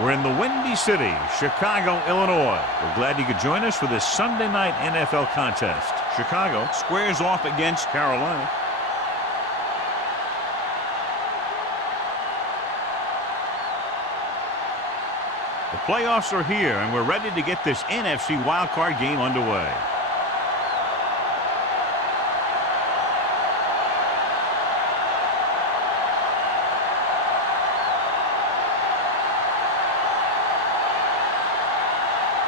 We're in the Windy City, Chicago, Illinois. We're glad you could join us for this Sunday night NFL contest. Chicago squares off against Carolina. The playoffs are here, and we're ready to get this NFC Wildcard game underway.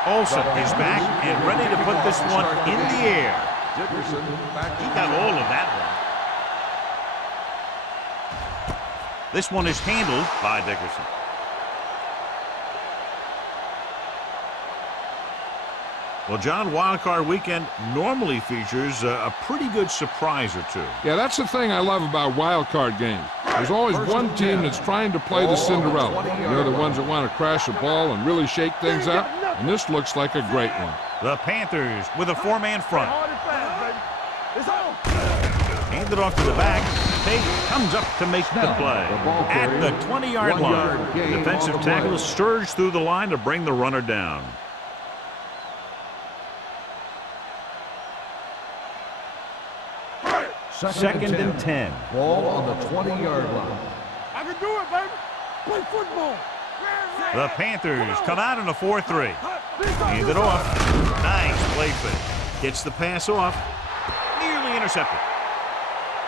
Olsen is back and ready to put this one in the air. He got all of that one. This one is handled by Dickerson. Well, John, Wildcard Weekend normally features a pretty good surprise or two. Yeah, that's the thing I love about Wildcard games. There's always one team that's trying to play the Cinderella. They're the ones that want to crash the ball and really shake things up, and this looks like a great one. The Panthers with a four-man front. Handed off to the back. Tate comes up to make the play at the 20-yard line. The defensive tackle surged through the line to bring the runner down. Second and 10. Ball on the 20-yard line. I can do it, baby. Play football. The Panthers come out in a 4-3. Hand it off. Nice play fake. Gets the pass off. Nearly intercepted.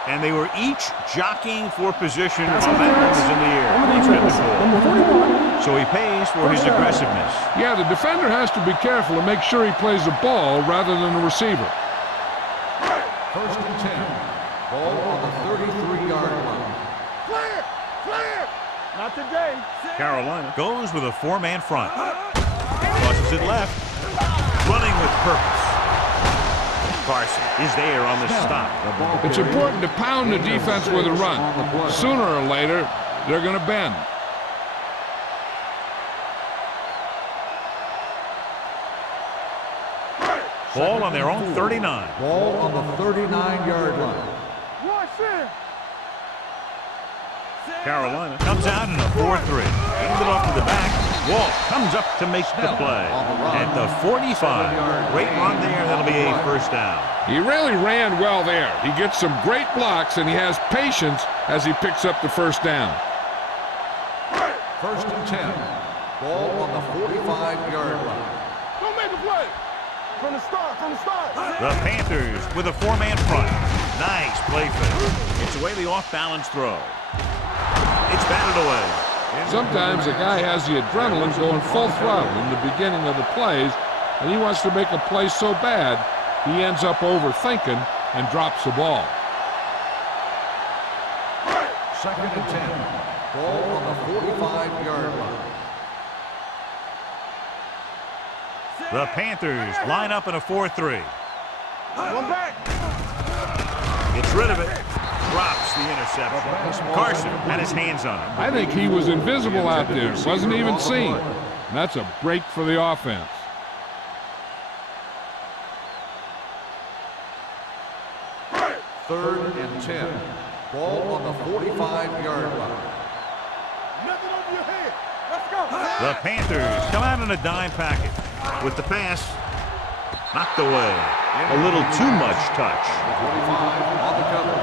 And they were each jockeying for position while that ball was in the air. So he pays for his aggressiveness. Yeah, the defender has to be careful and make sure he plays the ball rather than the receiver. First and 10. Ball on the 33-yard line. Clear! Clear! Not today. Carolina goes with a four-man front. Crosses it left. Running with purpose. Carson is there on the stop. It's important to pound the defense with a run. Sooner or later, they're going to bend. Ball on their own 39. Ball on the 39-yard line. Carolina comes out in a 4-3. Handed off to the back. Walt comes up to make the play. At the 45. Great run there. That'll be a first down. He really ran well there. He gets some great blocks, and he has patience as he picks up the first down. First and 10. Ball on the 45-yard line. Don't make a play. From the start, from the start. The Panthers with a four-man front. Nice play fake. It's away the off-balance throw. It's batted away. Sometimes a guy has the adrenaline going full throttle in the beginning of the plays, and he wants to make a play so bad, he ends up overthinking and drops the ball. Second and 10. Ball on the 45-yard line. The Panthers line up in a 4-3. One back. Gets rid of it. Drops the interception. Carson had his hands on it. I think he was invisible out there. Wasn't even seen. And that's a break for the offense. Third and 10. Ball on the 45-yard line. Nothing over your head. Let's go. The Panthers come out in a dime package. With the pass, knocked away. A little too much touch. 45 on the cover.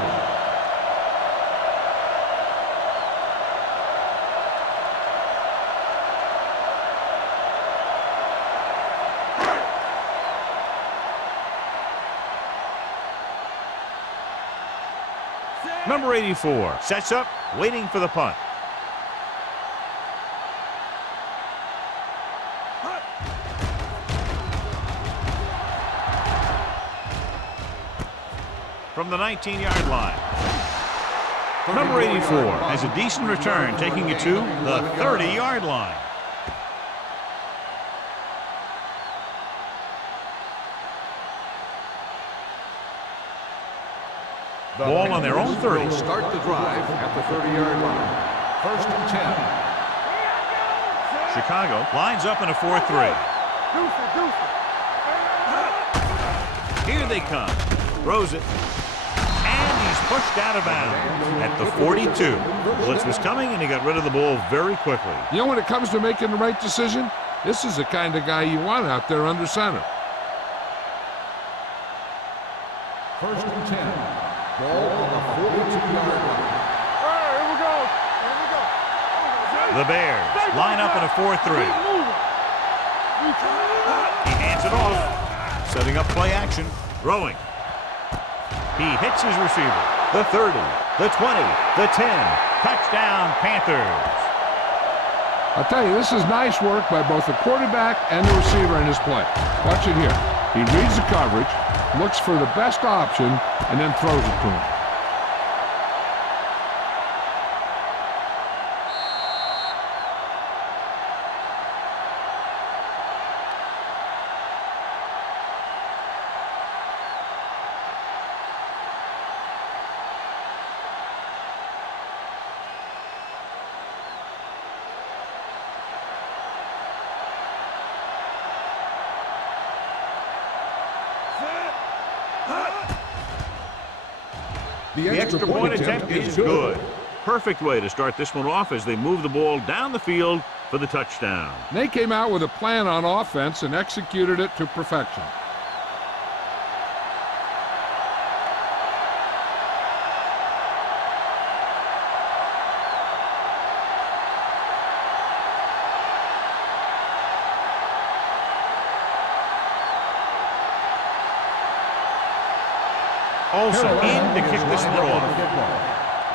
Number 84 sets up, waiting for the punt. From the 19-yard line. Number 84 has a decent return, taking it to the 30-yard line. Ball on their own 30. Start the drive at the 30-yard line. First and 10. Chicago lines up in a 4-3. Here they come. Throws it. And he's pushed out of bounds at the 42. Blitz was coming, and he got rid of the ball very quickly. You know, when it comes to making the right decision, this is the kind of guy you want out there under center. First and 10. Ball on the 42-yard line. Here we go. Here we go. The Bears line up in a 4-3. He hands it off, setting up play action, throwing. He hits his receiver. The 30, the 20, the 10. Touchdown, Panthers. I'll tell you, this is nice work by both the quarterback and the receiver in his play. Watch it here. He reads the coverage, looks for the best option, and then throws it to him. The extra point attempt is good. Perfect way to start this one off as they move the ball down the field for the touchdown. They came out with a plan on offense and executed it to perfection. Olsen in to kick this one off.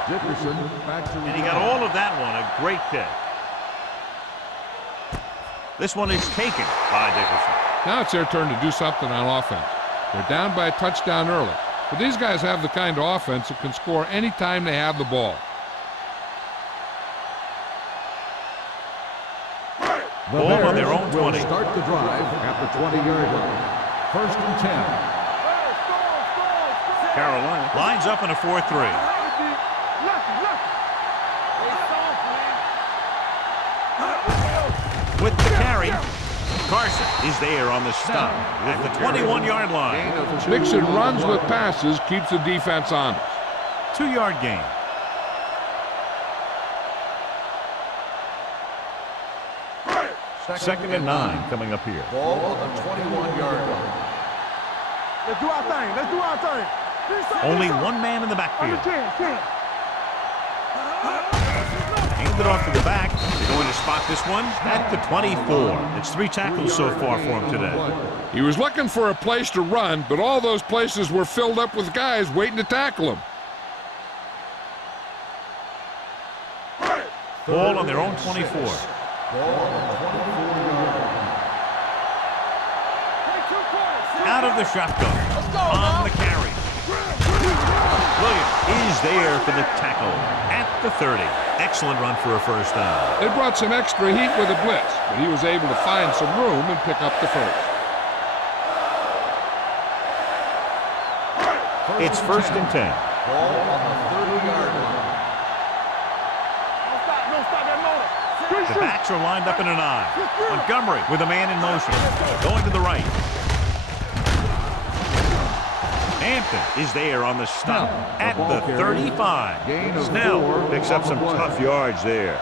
Dickerson back to And he got all of that one. A great kick. This one is taken by Dickerson. Now it's their turn to do something on offense. They're down by a touchdown early. But these guys have the kind of offense that can score any time they have the ball. The Ball on their Bears own will 20. start the drive at the 20-yard line. First and 10. Carolina lines up in a 4-3. With the carry, Carson is there on the stop at the 21-yard line. Mixing runs with passes keeps the defense honest. 2-yard gain. Second and 9 coming up here. Ball on the 21-yard line. Let's do our thing. Let's do our thing. Only one man in the backfield. Hand it off to the back. They're going to spot this one at the 24. It's 3 tackles so far for him today. He was looking for a place to run, but all those places were filled up with guys waiting to tackle him. Ball on their own 24. Ball on the 24-yard line. Out of the shotgun. On the carry. Williams is there for the tackle at the 30. Excellent run for a first down. They brought some extra heat with a blitz, but he was able to find some room and pick up the first. It's first and 10. Ball on the 30-yard line. The backs are lined up in an I. Montgomery with a man in motion. Going to the right. Hampton is there on the stop at the 35. Snell picks up some tough yards there.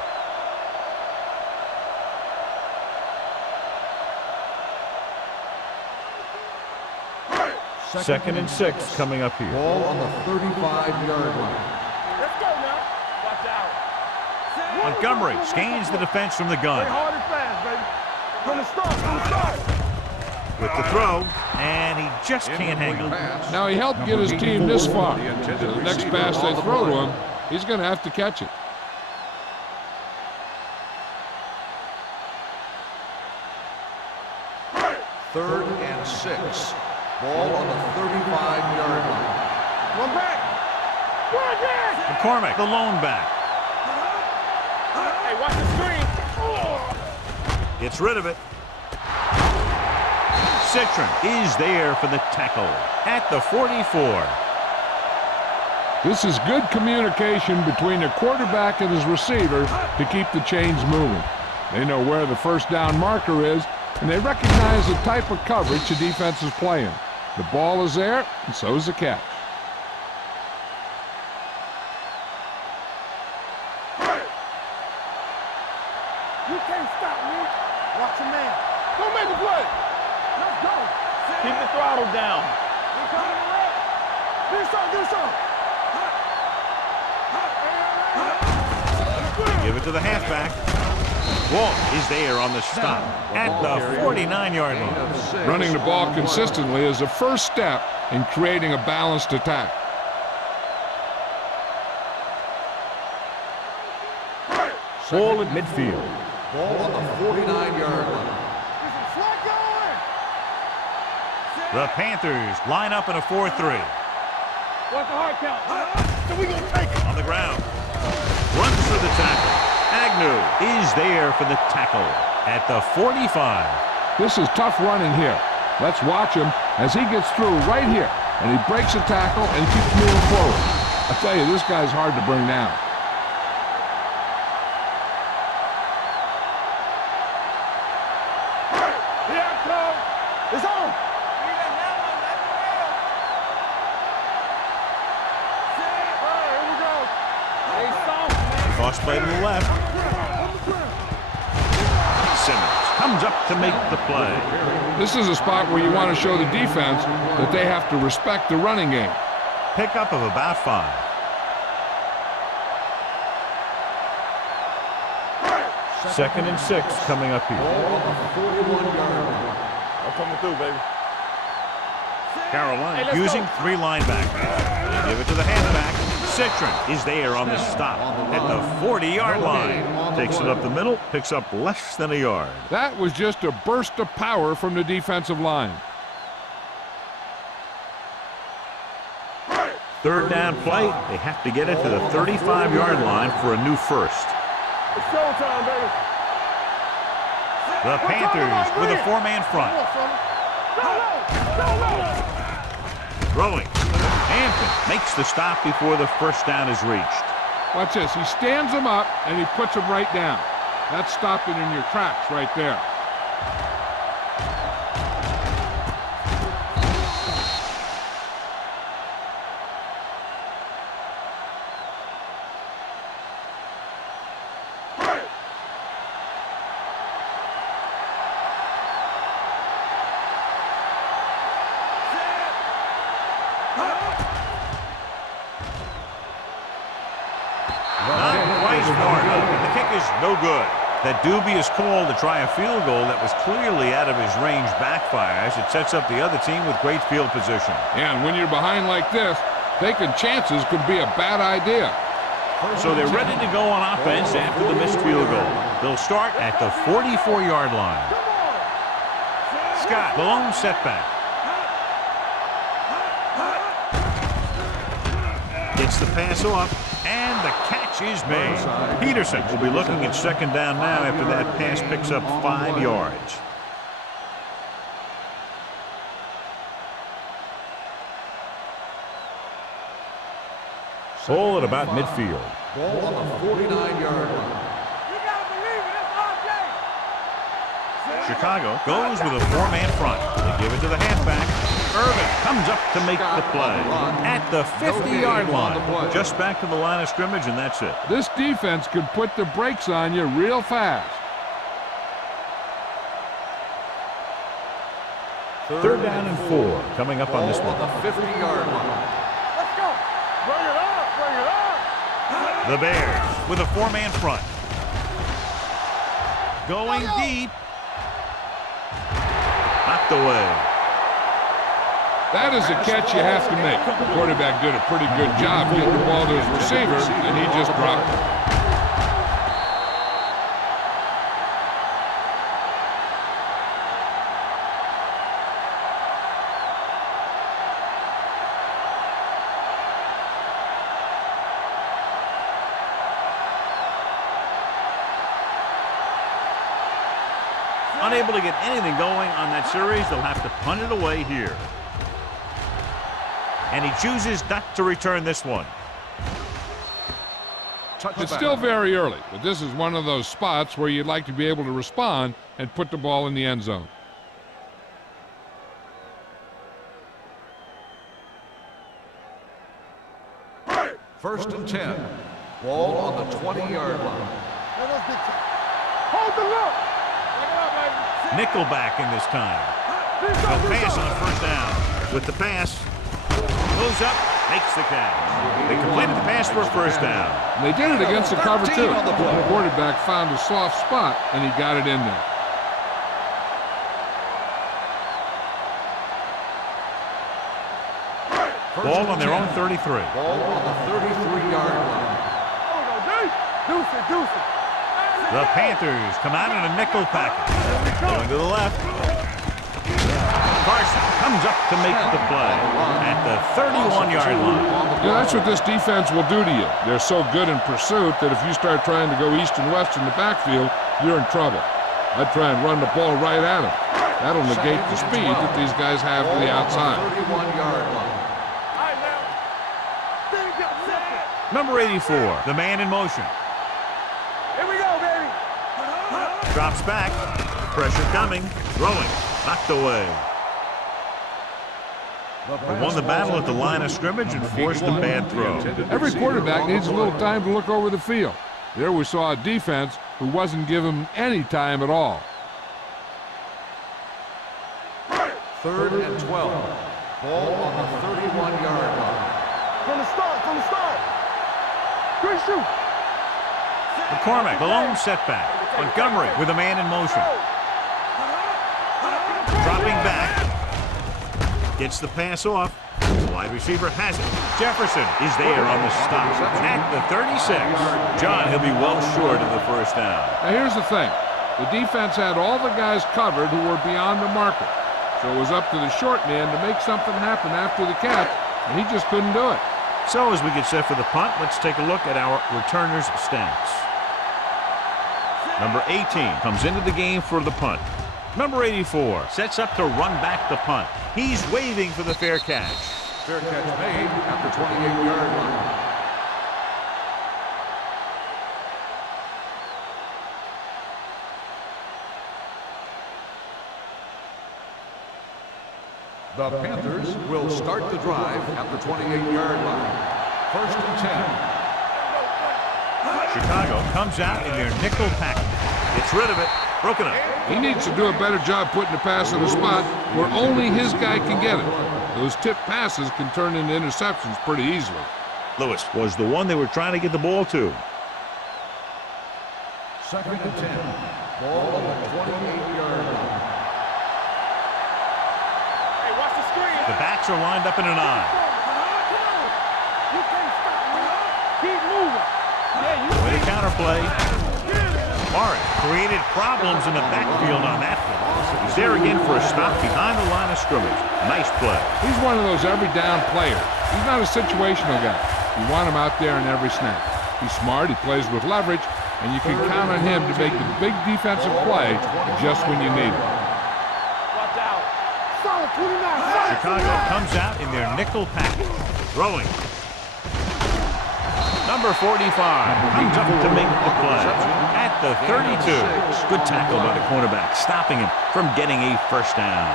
Second and 6 coming up here. Ball on the 35-yard line. Let's go now. Watch out. Montgomery scans the defense from the Play gun. hard and fast, baby. From the start. With the throw, and he just can't hang on. Now he helped get his team this far. So the next pass they throw to him, he's going to have to catch it. Third and 6. Ball on the 35-yard line. One back. One back. McCormick, the lone back. Hey, watch the screen. Gets rid of it. Citron is there for the tackle at the 44. This is good communication between the quarterback and his receiver to keep the chains moving. They know where the first down marker is, and they recognize the type of coverage the defense is playing. The ball is there, and so is the catch. You can't stop me. Watch your man. Go make a play. Let's go. Keep the throttle down. You coming around? Do something. Give it to the halfback. Walt is there on the stop at the 49-yard line. Running the ball consistently is the first step in creating a balanced attack. Ball at midfield. Ball on the 49-yard line. Slide going. The Panthers line up in a 4-3. Watch the hard count. So we gonna take it. On the ground. Runs for the tackle. Agnew is there for the tackle at the 45. This is tough running here. Let's watch him as he gets through right here, and he breaks a tackle and keeps moving forward. I tell you, this guy's hard to bring down. Here it comes. It's on. Cross play to the left. Simmons comes up to make the play. This is a spot where you want to show the defense that they have to respect the running game. Pickup of about 5. Second and 6 coming up here. Ball on the 41-yard line. I'm coming through, baby. Carolina using 3 linebackers. They give it to the halfback. Citron is there on the stop at the 40-yard line. Takes it up the middle, picks up less than a yard. That was just a burst of power from the defensive line. Third down play. They have to get it to the 35-yard line for a new first. It's showtime, baby. The Panthers with a 4-man front. Throwing. Hampton makes the stop before the first down is reached. Watch this. He stands him up, and he puts him right down. That's stopping in your tracks right there. No good. That dubious call to try a field goal that was clearly out of his range backfires. It sets up the other team with great field position. Yeah, and when you're behind like this, taking chances could be a bad idea. So they're ready to go on offense after the missed field goal. They'll start at the 44-yard line. Scott, the lone setback. Gets the pass off, and the catch is made. Peterson will be looking at second down now after that pass picks up 5 yards. Ball at about midfield. Ball on the 49-yard line. You gotta believe it. It's RJ. Chicago goes with a 4-man front. They give it to the halfback. Irvin comes up to make the play at the 50-yard line. Just back to the line of scrimmage, and that's it. This defense could put the brakes on you real fast. Third down and 4 coming up on this one. Ball on the 50-yard line. Let's go. Bring it up. Bring it up. The Bears with a 4-man front. Going deep. Knocked away. That is a catch you have to make. The quarterback did a pretty good job getting the ball to his receiver, and he just dropped it. Unable to get anything going on that series, they'll have to punt it away here. And he chooses not to return this one. It's still very early, but this is one of those spots where you'd like to be able to respond and put the ball in the end zone. First and 10. Ball on the 20-yard line. Let us get Hold the look. Take it up, baby. Nickelback in this time. They'll pass on the first down. With the pass, goes up, makes the catch. They completed the pass for a first down. And they did it against the cover, too. The quarterback found a soft spot, and he got it in there. Ball on their own 33. Ball on the 33-yard line. Deuce it, deuce it. The Panthers come out in a nickel package. Going to the left. Carson comes up to make the play at the 31-yard line. Yeah, that's what this defense will do to you. They're so good in pursuit that if you start trying to go east and west in the backfield, you're in trouble. I'd try and run the ball right at them. That'll negate the speed that these guys have to the outside. 31-yard line. Number 84, the man in motion. Here we go, baby. Drops back. Pressure coming. Throwing. Knocked away. They won the battle at the line of scrimmage and forced a bad throw. Every quarterback needs a little time to look over the field. There we saw a defense who wasn't given any time at all. 3rd and 12. Ball on the 31-yard line. From the start. Good shoot. McCormick, the lone setback. Montgomery with a man in motion. Dropping back. Gets the pass off. The wide receiver has it. Jefferson is there on the stop at the 36. John, he'll be well short of the first down. Now here's the thing. The defense had all the guys covered who were beyond the marker. So it was up to the short man to make something happen after the catch, and he just couldn't do it. So as we get set for the punt, let's take a look at our returners' stats. Number 18 comes into the game for the punt. Number 84 sets up to run back the punt. He's waving for the fair catch. Fair catch made at the 28-yard line. The Panthers will start the drive at the 28-yard line. 1st and 10. Chicago comes out in their nickel package. Gets rid of it. Broken up. He needs to do a better job putting the pass in a spot where only his guy can get it. Those tip passes can turn into interceptions pretty easily. Lewis was the one they were trying to get the ball to. 2nd and 10. Ball on the 28-yard line. The backs are lined up in an eye. You can't stop, man. Keep moving. With a counterplay. Morris created problems in the backfield on that play. He's there again for a stop behind the line of scrimmage. Nice play. He's one of those every down players. He's not a situational guy. You want him out there in every snap. He's smart, he plays with leverage, and you can count on him to make the big defensive play just when you need it. Chicago comes out in their nickel package. Throwing. Number 45 comes up to make the play at the 32. Good tackle by the cornerback, stopping him from getting a first down.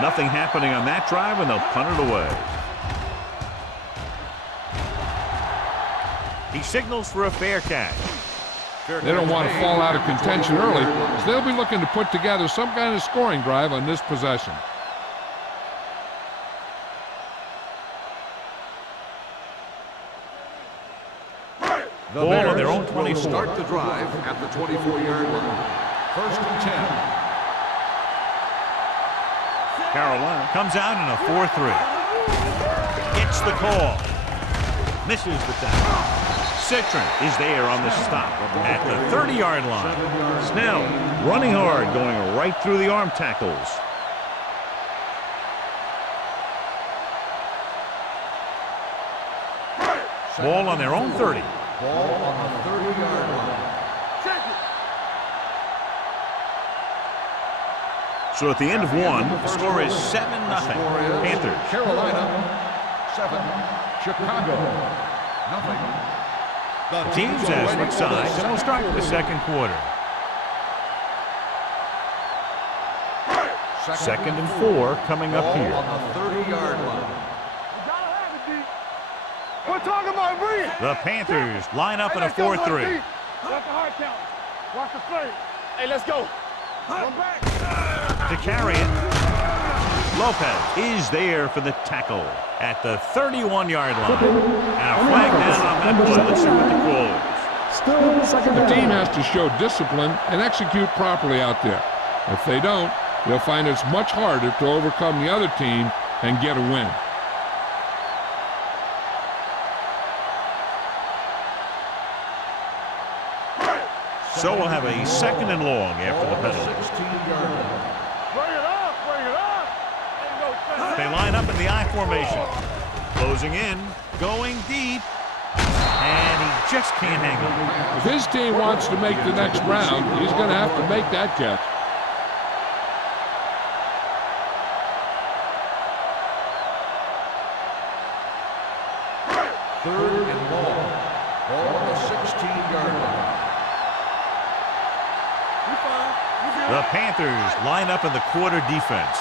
Nothing happening on that drive, and they'll punt it away. He signals for a fair catch. They don't want to fall out of contention early, so they'll be looking to put together some kind of scoring drive on this possession. The Ball on Bears their own 24. will start the drive at the 24-yard line. 1st and 10. Carolina comes out in a 4-3. Gets the call. Misses the tackle. Citron is there on the stop at the 30-yard line. Snell running hard, going right through the arm tackles. Ball on their own 30. Ball on the 30-yard line. So at the end of one, the score is 7-0. Panthers. Carolina 7, Chicago nothing. The Teams as switch sides, and we'll start the second quarter. 2nd and 4 coming up Ball here. on the 30-yard line. We're talking about bringing. The Panthers line up in a 4-3. Watch the hard count. Watch the play. Hey, let's go. Come back. To carry it, Lopez is there for the tackle at the 31-yard line. And a flag down on that play. Let's see what the call is. The team has to show discipline and execute properly out there. If they don't, they'll find it's much harder to overcome the other team and get a win. So we'll have a 2nd and long after the penalty. 16-yard line. Bring it up. Bring it up. They line up in the I formation. Closing in, going deep, and he just can't hang on. If his team wants to make the next round, he's going to have to make that catch. Third and long. Ball on the 16-yard line. The Panthers line up in the quarter defense.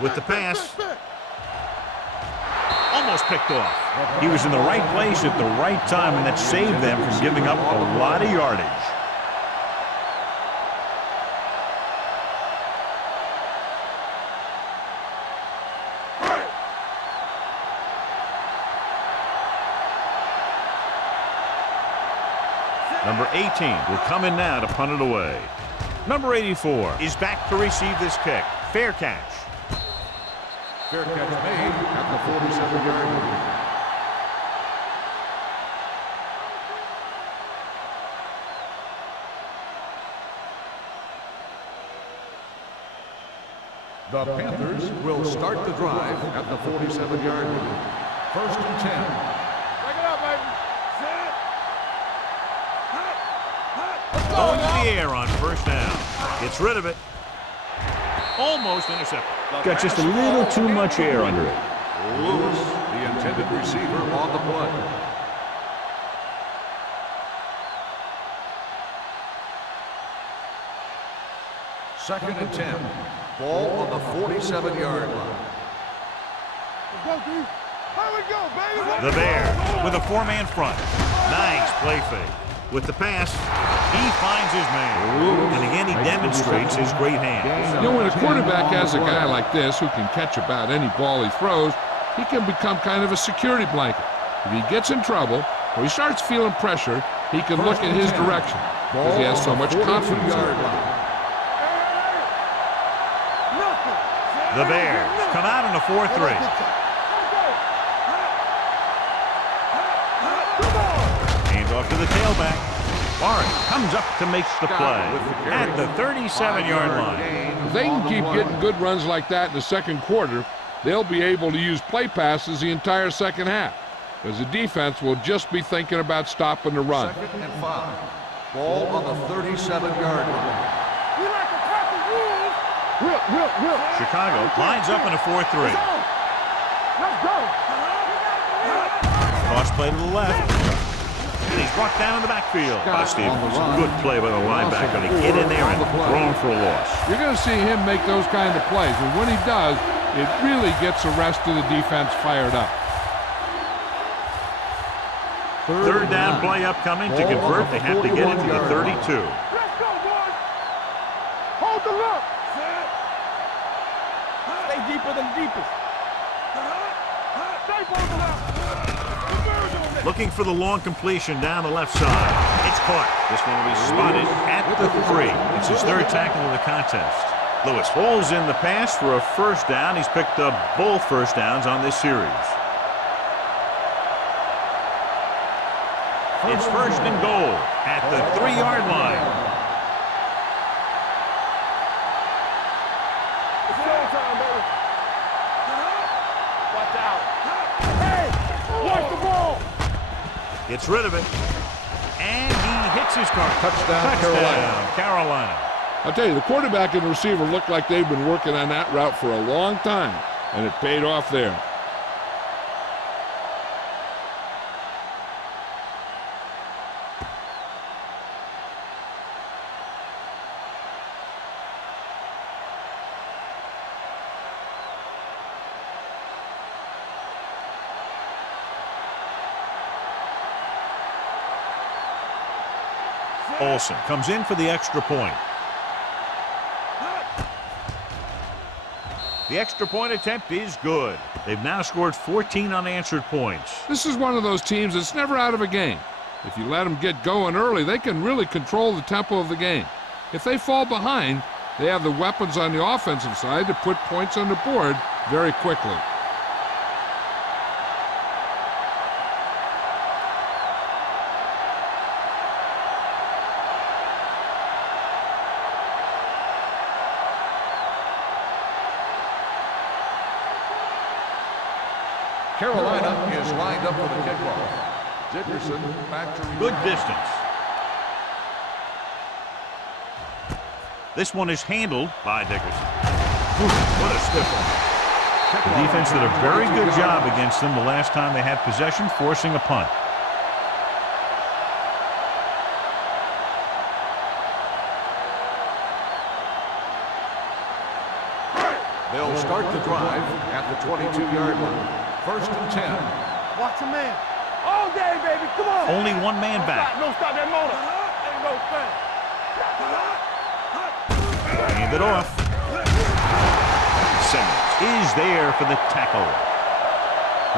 With the pass, almost picked off. He was in the right place at the right time, and that saved them from giving up a lot of yardage. Number 18 will come in now to punt it away. Number 84 is back to receive this kick. Fair catch. Fair catch made at the 47-yard line. The Panthers will start the drive at the 47-yard line. 1st and 10. Break it up, baby. Going to the air on 1st down. Gets rid of it. Almost intercepted. Got just a little too much air under it. Lewis, the intended receiver, on the play. Second and 10. Ball on the 47-yard line. Let's go, D. Here we go, baby. The Bears with a 4-man front. Nice play fake. With the pass, he finds his man. And again, he demonstrates his great hands. You know, when a quarterback has a guy like this who can catch about any ball he throws, he can become kind of a security blanket. If he gets in trouble or he starts feeling pressure, he can look in his direction because he has so much confidence in him. The Bears come out in a 4-3. Hands off to the tailback. Warren comes up to make the play at the 37-yard line. If they can keep getting good runs like that in the second quarter, they'll be able to use play passes the entire second half, because the defense will just be thinking about stopping the run. 2nd and 5. Ball on the 37-yard line. Chicago lines up in a 4-3. Let's go. Toss play to the left. And he's brought down in the backfield by Stevens. Good play by the linebacker to get in there and throw him for a loss. You're going to see him make those kind of plays, and when he does, it really gets the rest of the defense fired up. Third down play upcoming. To convert, they have to get it to the 32. Let's go, boys. Hold the look. Stay deeper than deepest. Stay on the left. Looking for the long completion down the left side. It's caught. This one will be spotted at the 3. It's his 3rd tackle of the contest. Lewis hauls in the pass for a 1st down. He's picked up both 1st downs on this series. It's 1st and goal at the 3-yard line. It's showtime, baby. Watch out. Hey, watch the ball. Gets rid of it. And he hits his car. Touchdown, Carolina. I'll tell you, the quarterback and the receiver look like they've been working on that route for a long time, and it paid off there. Olsen comes in for the extra point. The extra point attempt is good. They've now scored 14 unanswered points. This is one of those teams that's never out of a game. If you let them get going early, they can really control the tempo of the game. If they fall behind, they have the weapons on the offensive side to put points on the board very quickly. Carolina is lined up for the kickoff. Dickerson back to Good distance. This one is handled by Dickerson. What a stiff one. The defense did a very good job against them the last time they had possession, forcing a punt. They'll start the drive at the 22-yard line. First and 10. Watch a man. All day, baby. Come on. Only one man back. No, stop that motor. Ain't no thing. Hand it off. Simmons is there for the tackle.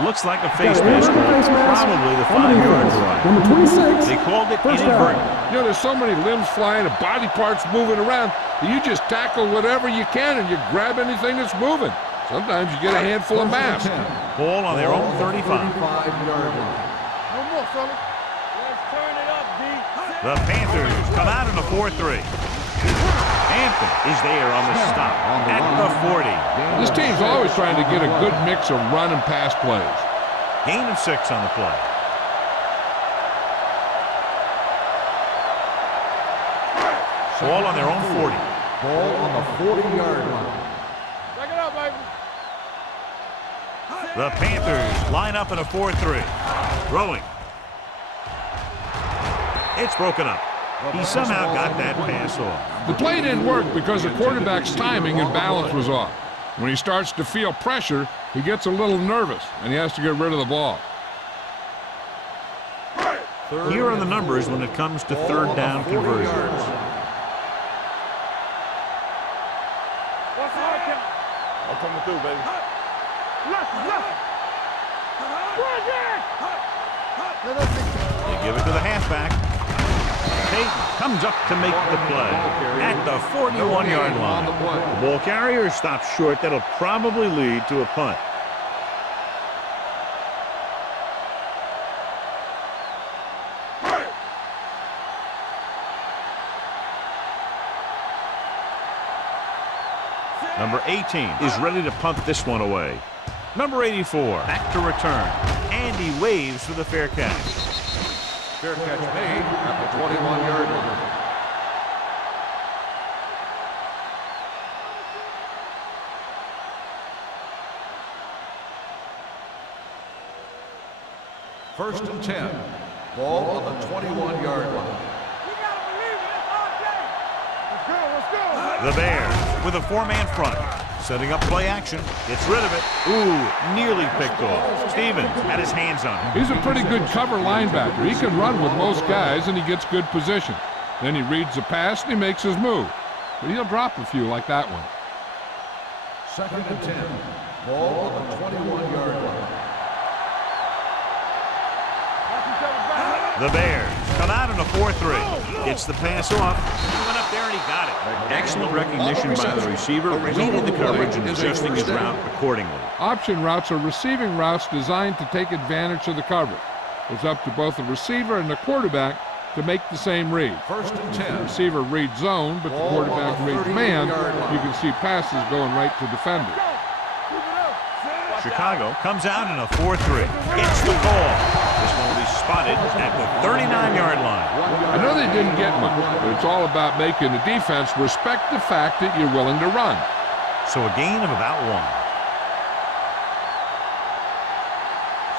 Looks like a face mask. Probably the 5-yard line. Number 26. They called it First down. inadvertent. You know, there's so many limbs flying and body parts moving around that you just tackle whatever you can and you grab anything that's moving. Sometimes you get a handful of mass. Ball on their own 35. 35-yard line. No more, fella. Let's turn it up, D. The Panthers come out in a 4-3. Hampton is there on the stop at the 40. This team's always trying to get a good mix of run and pass plays. Gain of 6 on the play. Ball on their own 40. Ball on the 40-yard line. Check it out, baby. The Panthers line up in a 4-3. Throwing. It's broken up. He somehow got that pass off. The play didn't work because the quarterback's timing and balance was off. When he starts to feel pressure, he gets a little nervous, and he has to get rid of the ball. Here are the numbers when it comes to third down conversions. What's the hard count? I'm coming through, baby. Left. Bridge it! Let us They give it to the halfback. Payton comes up to make the play at the 41-yard line. The ball carrier stops short. That'll probably lead to a punt. Number 18 is ready to punt this one away. Number 84 back to return. And he waves for the fair catch. Fair catch made at the 21-yard line. First and 10. Ball on the 21-yard line. You gotta believe it. It's all day. Let's go. The Bears with a 4-man front. Setting up play action. Gets rid of it. Ooh, nearly picked off. Stevens had his hands on him. He's a pretty good cover linebacker. He can run with most guys, and he gets good position. Then he reads the pass, and he makes his move. But he'll drop a few like that one. Second and 10. Ball on the 21-yard line. The Bears come out in a 4-3. Gets the pass off. He went up there and he got it. Excellent recognition by the receiver, reading the coverage and adjusting his route accordingly. Option routes are receiving routes designed to take advantage of the coverage. It's up to both the receiver and the quarterback to make the same read. First and The 10. receiver reads zone, but the quarterback reads man. You can see passes going right to defenders. Chicago comes out in a 4-3. Gets the ball. This one will be spotted at the 39-yard line. I know they didn't get much, but it's all about making the defense respect the fact that you're willing to run. So a gain of about 1.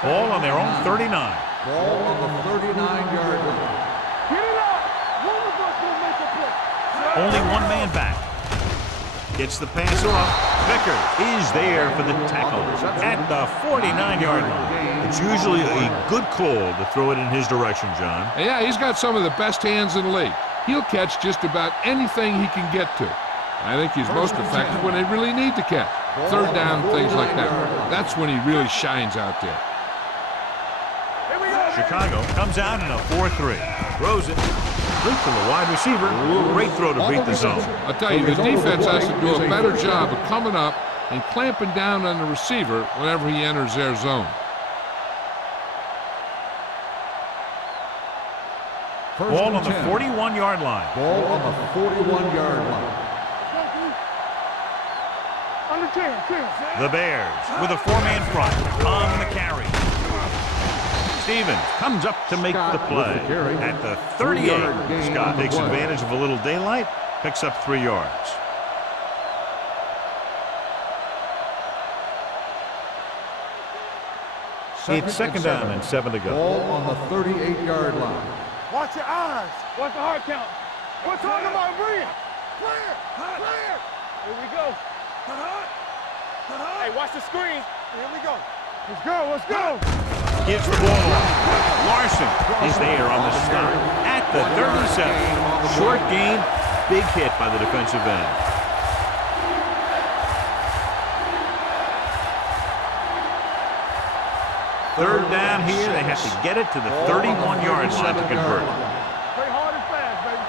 Ball on their own 39. Ball on the 39-yard line. Get it up. One of us will make a play. Only one man back. Gets the pass off. Vickers is there for the tackle at the 49-yard line. It's usually a good call to throw it in his direction, John. Yeah, he's got some of the best hands in the league. He'll catch just about anything he can get to. I think he's most effective when they really need to catch. Third down, things like that. That's when he really shines out there. Chicago comes out in a 4-3. Throws it. Complete to the wide receiver. Great throw to beat the zone. I'll tell you, the defense has to do a better job of coming up and clamping down on the receiver whenever he enters their zone. Ball on the 41-yard line. Ball on the 41-yard line. Under 10. The Bears with a 4-man front on the carry. Stevens comes up to make the play. At the 38, Scott takes advantage of a little daylight, picks up 3 yards. It's second down and 7 to go. Ball on the 38-yard line. Watch your eyes. Watch the hard count. We're talking about Bree. Clear. Clear. Here we go. Hey, watch the screen. Here we go. Let's go. Let's go. Gives the ball off. Larson is there on the stop at the 37. Short gain, big hit by the defensive end. Third down here, they have to get it to the 31-yard line to convert. Play hard and fast, baby.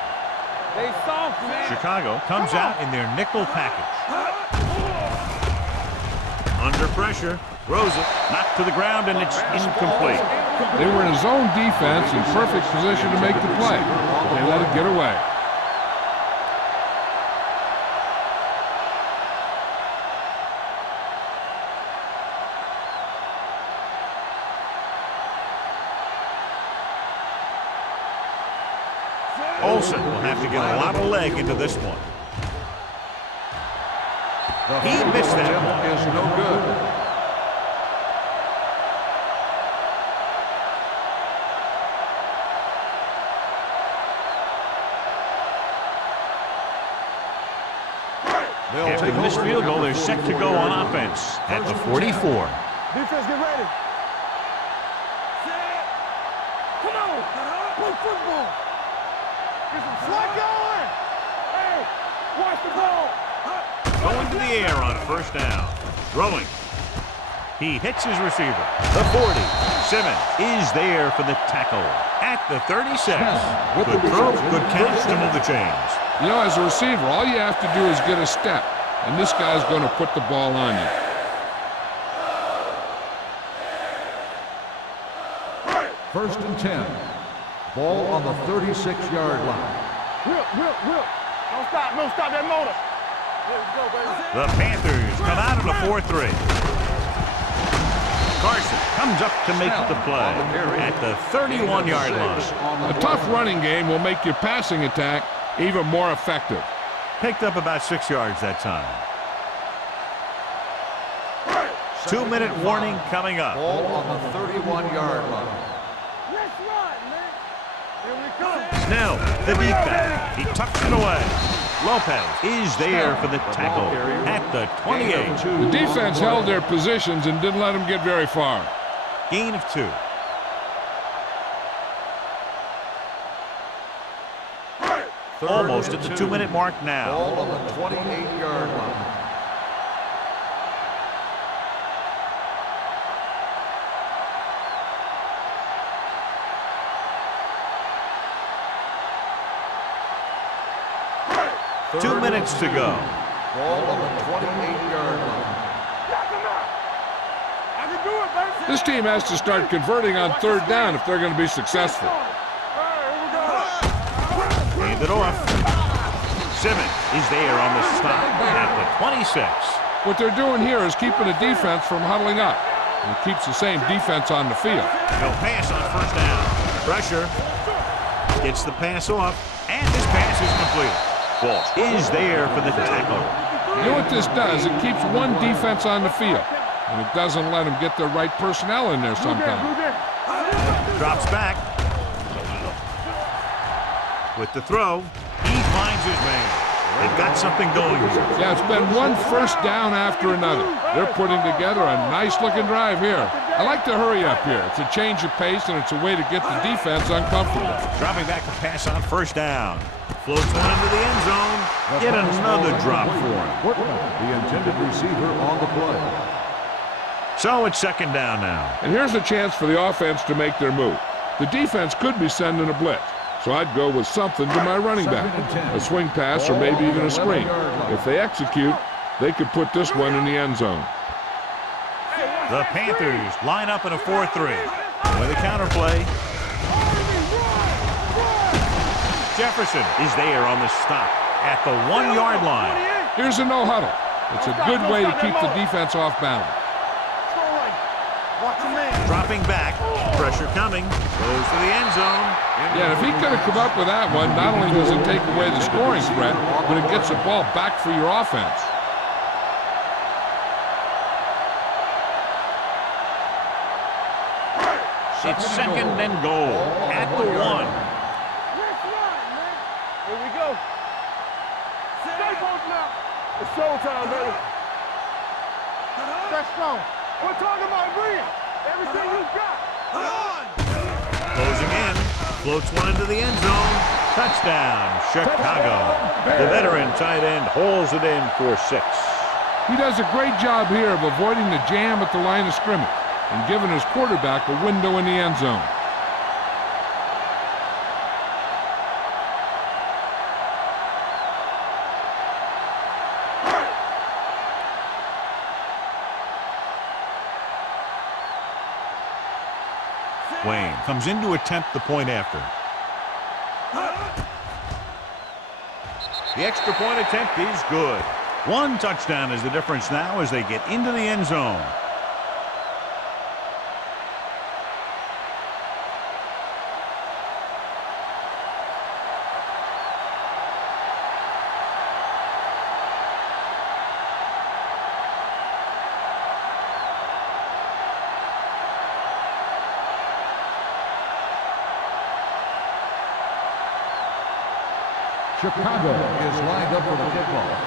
They soft, man. Chicago comes out in their nickel package. Under pressure, throws it, knocked to the ground, and it's incomplete. They were in a zone defense in perfect position to make the play. They let it get away. Olsen will have to get a lot of leg into this one. He missed that one. Is no good. After the missed field goal, they're set to go on offense at the 44. Defense, get ready. Come on. Play football. Get some slack going. Hey, watch the ball. Going to the air on first down. Throwing. He hits his receiver. The 40. Simmons is there for the tackle at the 36. Good throw, good catch to move the chains. You know, as a receiver, all you have to do is get a step, and this guy's going to put the ball on you. First and 10. Ball on the 36-yard line. Will. Don't stop that motor. Let's go, baby. The Panthers come out in a 4-3. Carson comes up to make the play at the 31-yard line. A tough running game will make your passing attack even more effective. Picked up about 6 yards that time. 2-minute warning coming up. Ball on the 31-yard line. Let's run, man. Here we come. Snell, the deep back. He tucks it away. Lopez is there for the tackle at the 28. The defense held their positions and didn't let them get very far. Gain of 2. Almost at the 2-minute mark now. Ball on the 28-yard line. Two minutes to go. Ball on the 28-yard line. I can do it, baby. This team has to start converting on third down if they're going to be successful. Hand it off. Simmons is there on the stop at the 26. What they're doing here is keeping the defense from huddling up. And it keeps the same defense on the field. He'll pass on first down. Pressure. Gets the pass off, and this pass is completed. Ball is there for the tackle. You know what this does? It keeps one defense on the field. And it doesn't let them get the right personnel in there sometimes. Drops back. With the throw, he finds his man. They've got something going here. Yeah, it's been one first down after another. They're putting together a nice-looking drive here. I like to hurry up here. It's a change of pace, and it's a way to get the defense uncomfortable. Dropping back to pass on first down. Floats one into the end zone. Get another drop for him. The intended receiver on the play. So it's second down now. And here's a chance for the offense to make their move. The defense could be sending a blitz, so I'd go with something to my running back. A swing pass or maybe even a screen. If they execute, they could put this one in the end zone. The Panthers line up in a 4-3. With a counterplay. Jefferson is there on the stop at the 1-yard line. Here's a no-huddle. It's a good way to keep the defense off balance. Dropping back. Pressure coming. Goes to the end zone. Yeah, if he could have come up with that one, not only does it take away the scoring threat, but it gets the ball back for your offense. It's second and goal at the 1. Here we go. Stay both now. It's showtime, baby. Let's go. We're talking about brilliant. Everything you got. Closing in. Floats one into the end zone. Touchdown, Chicago. The veteran tight end hauls it in for 6. He does a great job here of avoiding the jam at the line of scrimmage and giving his quarterback a window in the end zone. Wayne comes in to attempt the point after. The extra point attempt is good. 1 touchdown is the difference now as they get into the end zone. Chicago is lined up for the kickoff.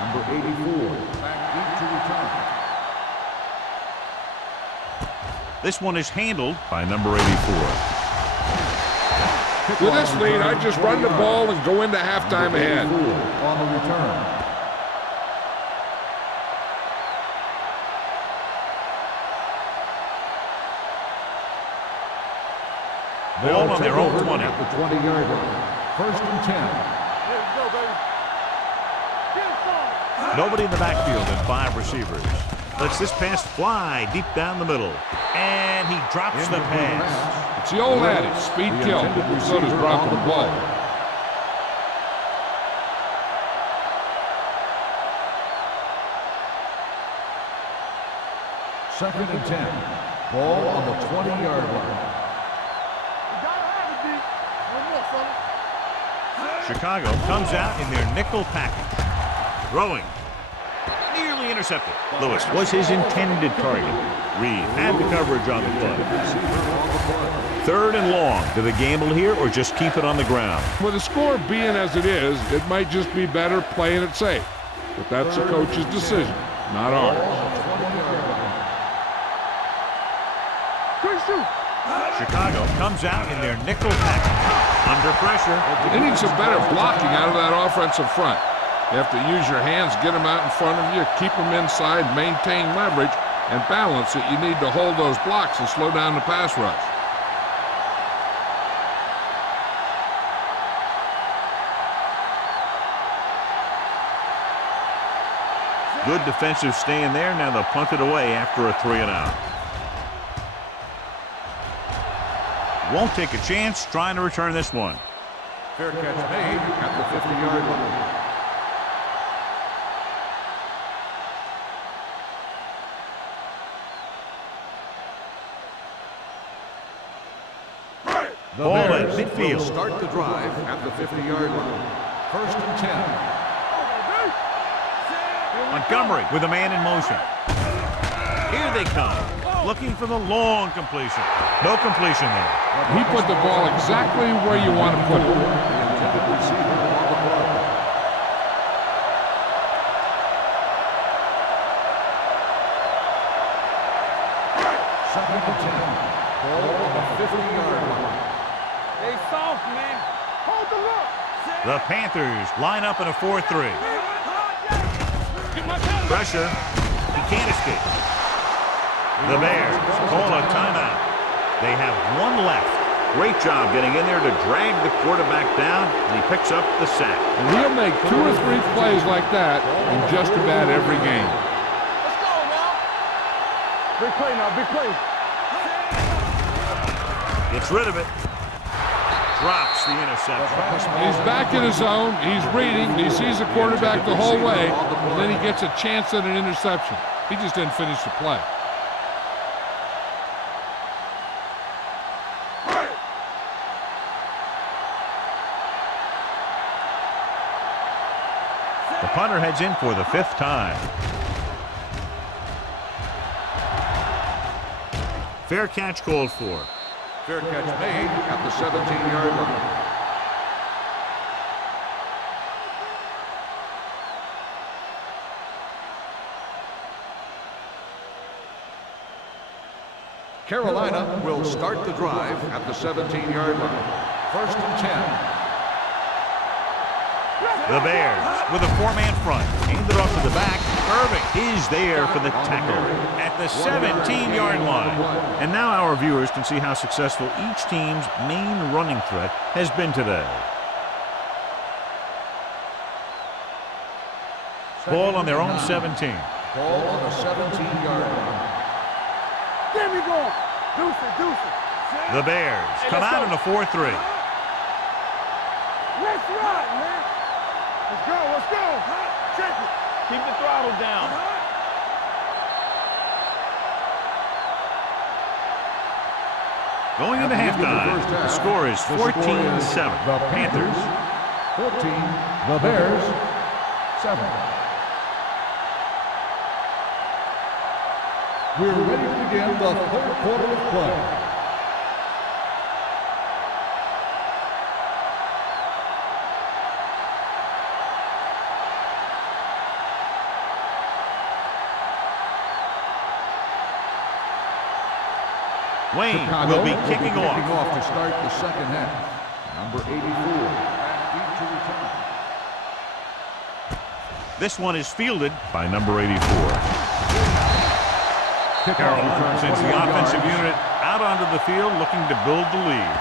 Number 84, back deep to return. This one is handled by number 84. With this lead, I just run the ball and go into halftime ahead. On the return. Ball on their own 20. At the 20-yard line. First and 10. Let's go, baby. Get it started. Nobody in the backfield and 5 receivers. Lets this pass fly deep down the middle. And he drops the pass. It's the old adage, speed kills. So does dropping the ball. Second and 10. Ball on the 20-yard line. You gotta have it, D. One more, son. Chicago comes out in their nickel package. Throwing. Nearly intercepted. Lewis was his intended target. Reed had the coverage on the play. 3rd and long. Do they gamble here or just keep it on the ground? With the score being as it is, it might just be better playing it safe. But that's the coach's decision, not ours. Quick shoot. Chicago comes out in their nickel package. Under pressure. They need some better blocking out of that offensive front. You have to use your hands, get them out in front of you, keep them inside, maintain leverage, and balance it. You need to hold those blocks and slow down the pass rush. Good defensive stand there. Now they'll punt it away after a 3 and out. Won't take a chance trying to return this one. Fair catch made at the 50-yard line. The Ball at Bears midfield. will start the drive at the 50-yard line. First and 10. Montgomery with a man in motion. Here they come. Looking for the long completion. No completion there. He put the ball exactly where you want to put it. The Panthers line up in a 4-3. Pressure. He can't escape. The Bears call a timeout. They have one left. Great job getting in there to drag the quarterback down, and he picks up the sack. And he'll make 2 or 3 plays like that in just about every game. Let's go now. Big play now, big play. Gets rid of it. Drops the interception. He's back in his zone. He's reading. He sees the quarterback the whole way, and then he gets a chance at an interception. He just didn't finish the play. The punter heads in for the 5th time. Fair catch called for. Fair catch made at the 17-yard line. Carolina will start the drive at the 17-yard line. 1st and 10. The Bears with a 4-man front. Handed off to the back. Irving is there for the tackle at the 17-yard line. And now our viewers can see how successful each team's main running threat has been today. Ball on their own 17. Ball on the 17-yard line. There we go. Deuce it. The Bears come out in a 4-3. Let's run, man. Let's go. Check it. Keep the throttle down. Going into halftime, the score is 14-7. The Panthers. 14. The Bears 7. We're ready to begin the 3rd quarter of play. Wayne Chicago will be kicking off. To start the 2nd half. Number 84. Back deep to return. This one is fielded by number 84. Carroll sends the offensive unit out onto the field looking to build the lead.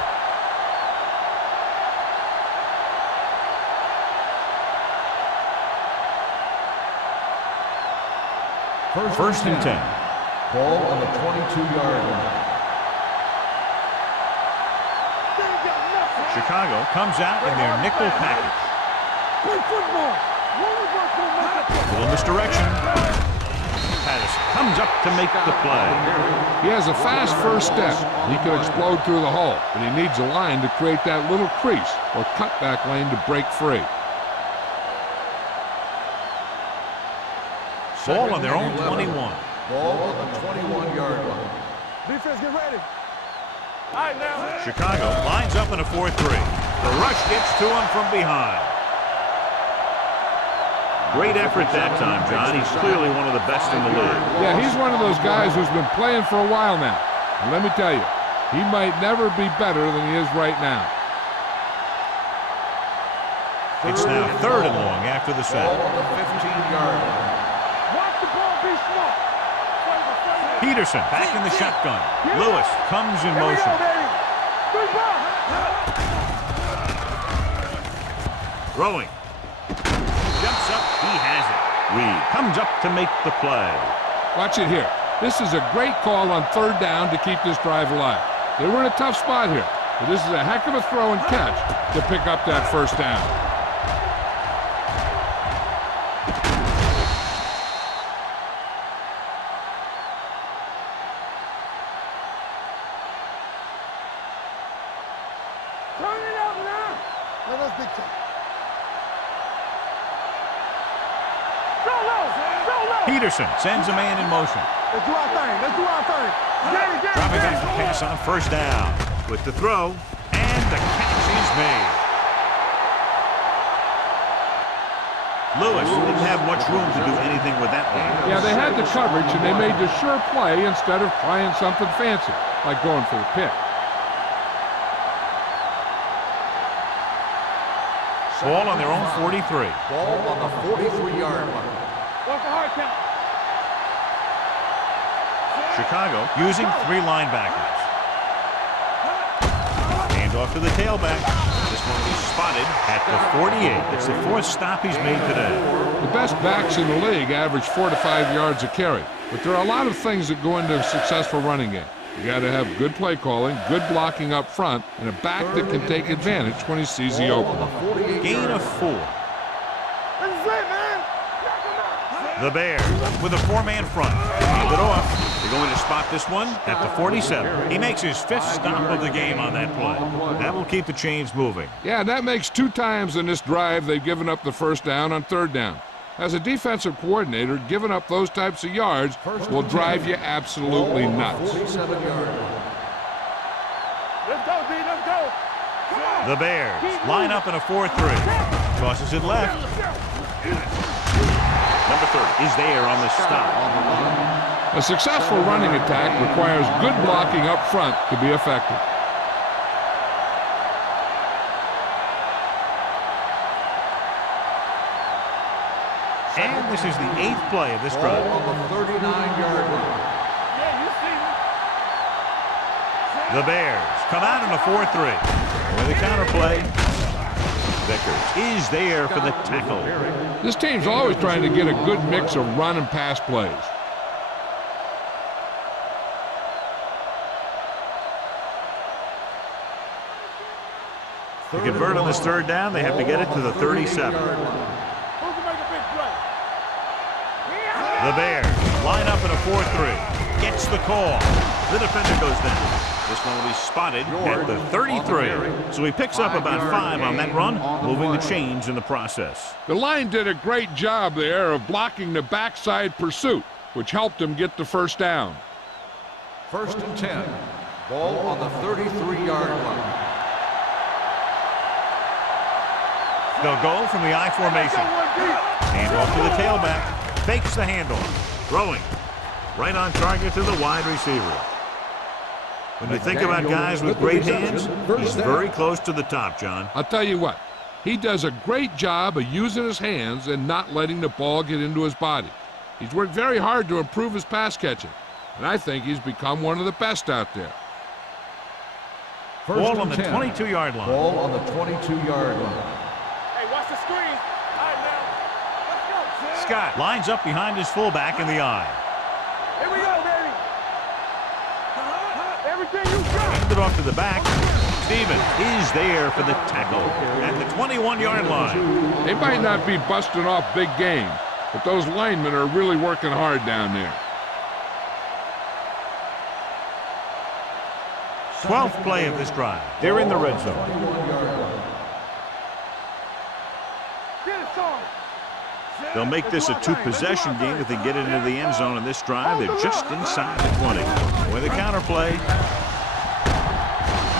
First and 10. Ball on the 22-yard line. Chicago comes out in their nickel package. Play football. Little misdirection. Patterson comes up to make the play. He has a fast first step. He can explode through the hole, but he needs a line to create that little crease or cutback lane to break free. Ball on their own 21. Ball on the 21-yard line. Defense, get ready. All right, now. Chicago lines up in a 4-3. The rush gets to him from behind. Great effort that time, John. He's clearly one of the best in the league. Yeah, he's one of those guys who's been playing for a while now. And let me tell you, he might never be better than he is right now. It's now 3rd and long after the sack. Ball on the 15-yard line. Watch the ball, be smart. Peterson back in the shotgun. Lewis comes in Here we motion. go, baby. Good ball. Throwing. Jumps up. He has it. Reed comes up to make the play. Watch it here. This is a great call on 3rd down to keep this drive alive. They were in a tough spot here, but this is a heck of a throw and catch to pick up that 1st down. Turn it up now. Let us big time. Peterson sends a man in motion. Let's do our thing. Get it. Dropping back to pass on 1st down. With the throw, and the catch is made. Lewis didn't have much room to do anything with that one. Yeah, they had the coverage, and they made the sure play instead of trying something fancy, like going for the pick. Ball on their own 43. Ball on the 43-yard line. What's the hard count? Chicago using 3 linebackers. Hand off to the tailback. This one will be spotted at the 48. It's the 4th stop he's made today. The best backs in the league average 4 to 5 yards a carry. But there are a lot of things that go into a successful running game. You got to have good play calling, good blocking up front, and a back that can take advantage when he sees the opening. Gain of 4. This is it, man. The Bears with a 4-man front. Hand it off. They're going to spot this one at the 47. He makes his 5th stop of the game on that play. That will keep the chains moving. Yeah, that makes 2 times in this drive they've given up the first down on 3rd down. As a defensive coordinator, giving up those types of yards will drive you absolutely nuts. 47-yard line. Let's go, D. Let's go. Come on. The Bears line up in a 4-3. Tosses it left. Number 30 is there on the stop. A successful running attack requires good blocking up front to be effective. And this is the 8th play of this Ball drive. on the 39-yard line. Yeah, you see me. The Bears come out in a 4-3. With a counter play. Vickers is there for the tackle. This team's always trying to get a good mix of run and pass plays. To convert on this 3rd down, they have to get it to the 37. Who can make a big play? The Bears line up in a 4-3. Gets the call. The defender goes down. This one will be spotted at the 33. So he picks up about 5 on that run, moving the chains in the process. The line did a great job there of blocking the backside pursuit, which helped him get the 1st down. 1st and 10. Ball on the 33-yard line. They'll go from the I formation. Hand off to the tailback. Fakes the handoff. Throwing. Right on target to the wide receiver. When you think about guys with great hands, he's very close to the top, John. I'll tell you what, he does a great job of using his hands and not letting the ball get into his body. He's worked very hard to improve his pass catching, and I think he's become one of the best out there. Ball on the 22-yard line. Ball on the 22-yard line. Hey, watch the screen. All right, now. Let's go. Scott lines up behind his fullback in the I. Here we go, baby. Everything you got. Hand it off to the back. Stevens is there for the tackle at the 21-yard line. They might not be busting off big games, but those linemen are really working hard down there. 12th play of this drive. They're in the red zone. Get it, son. They'll make this a 2-possession game if they get into the end zone in this drive. They're just inside the 20. With a counter play.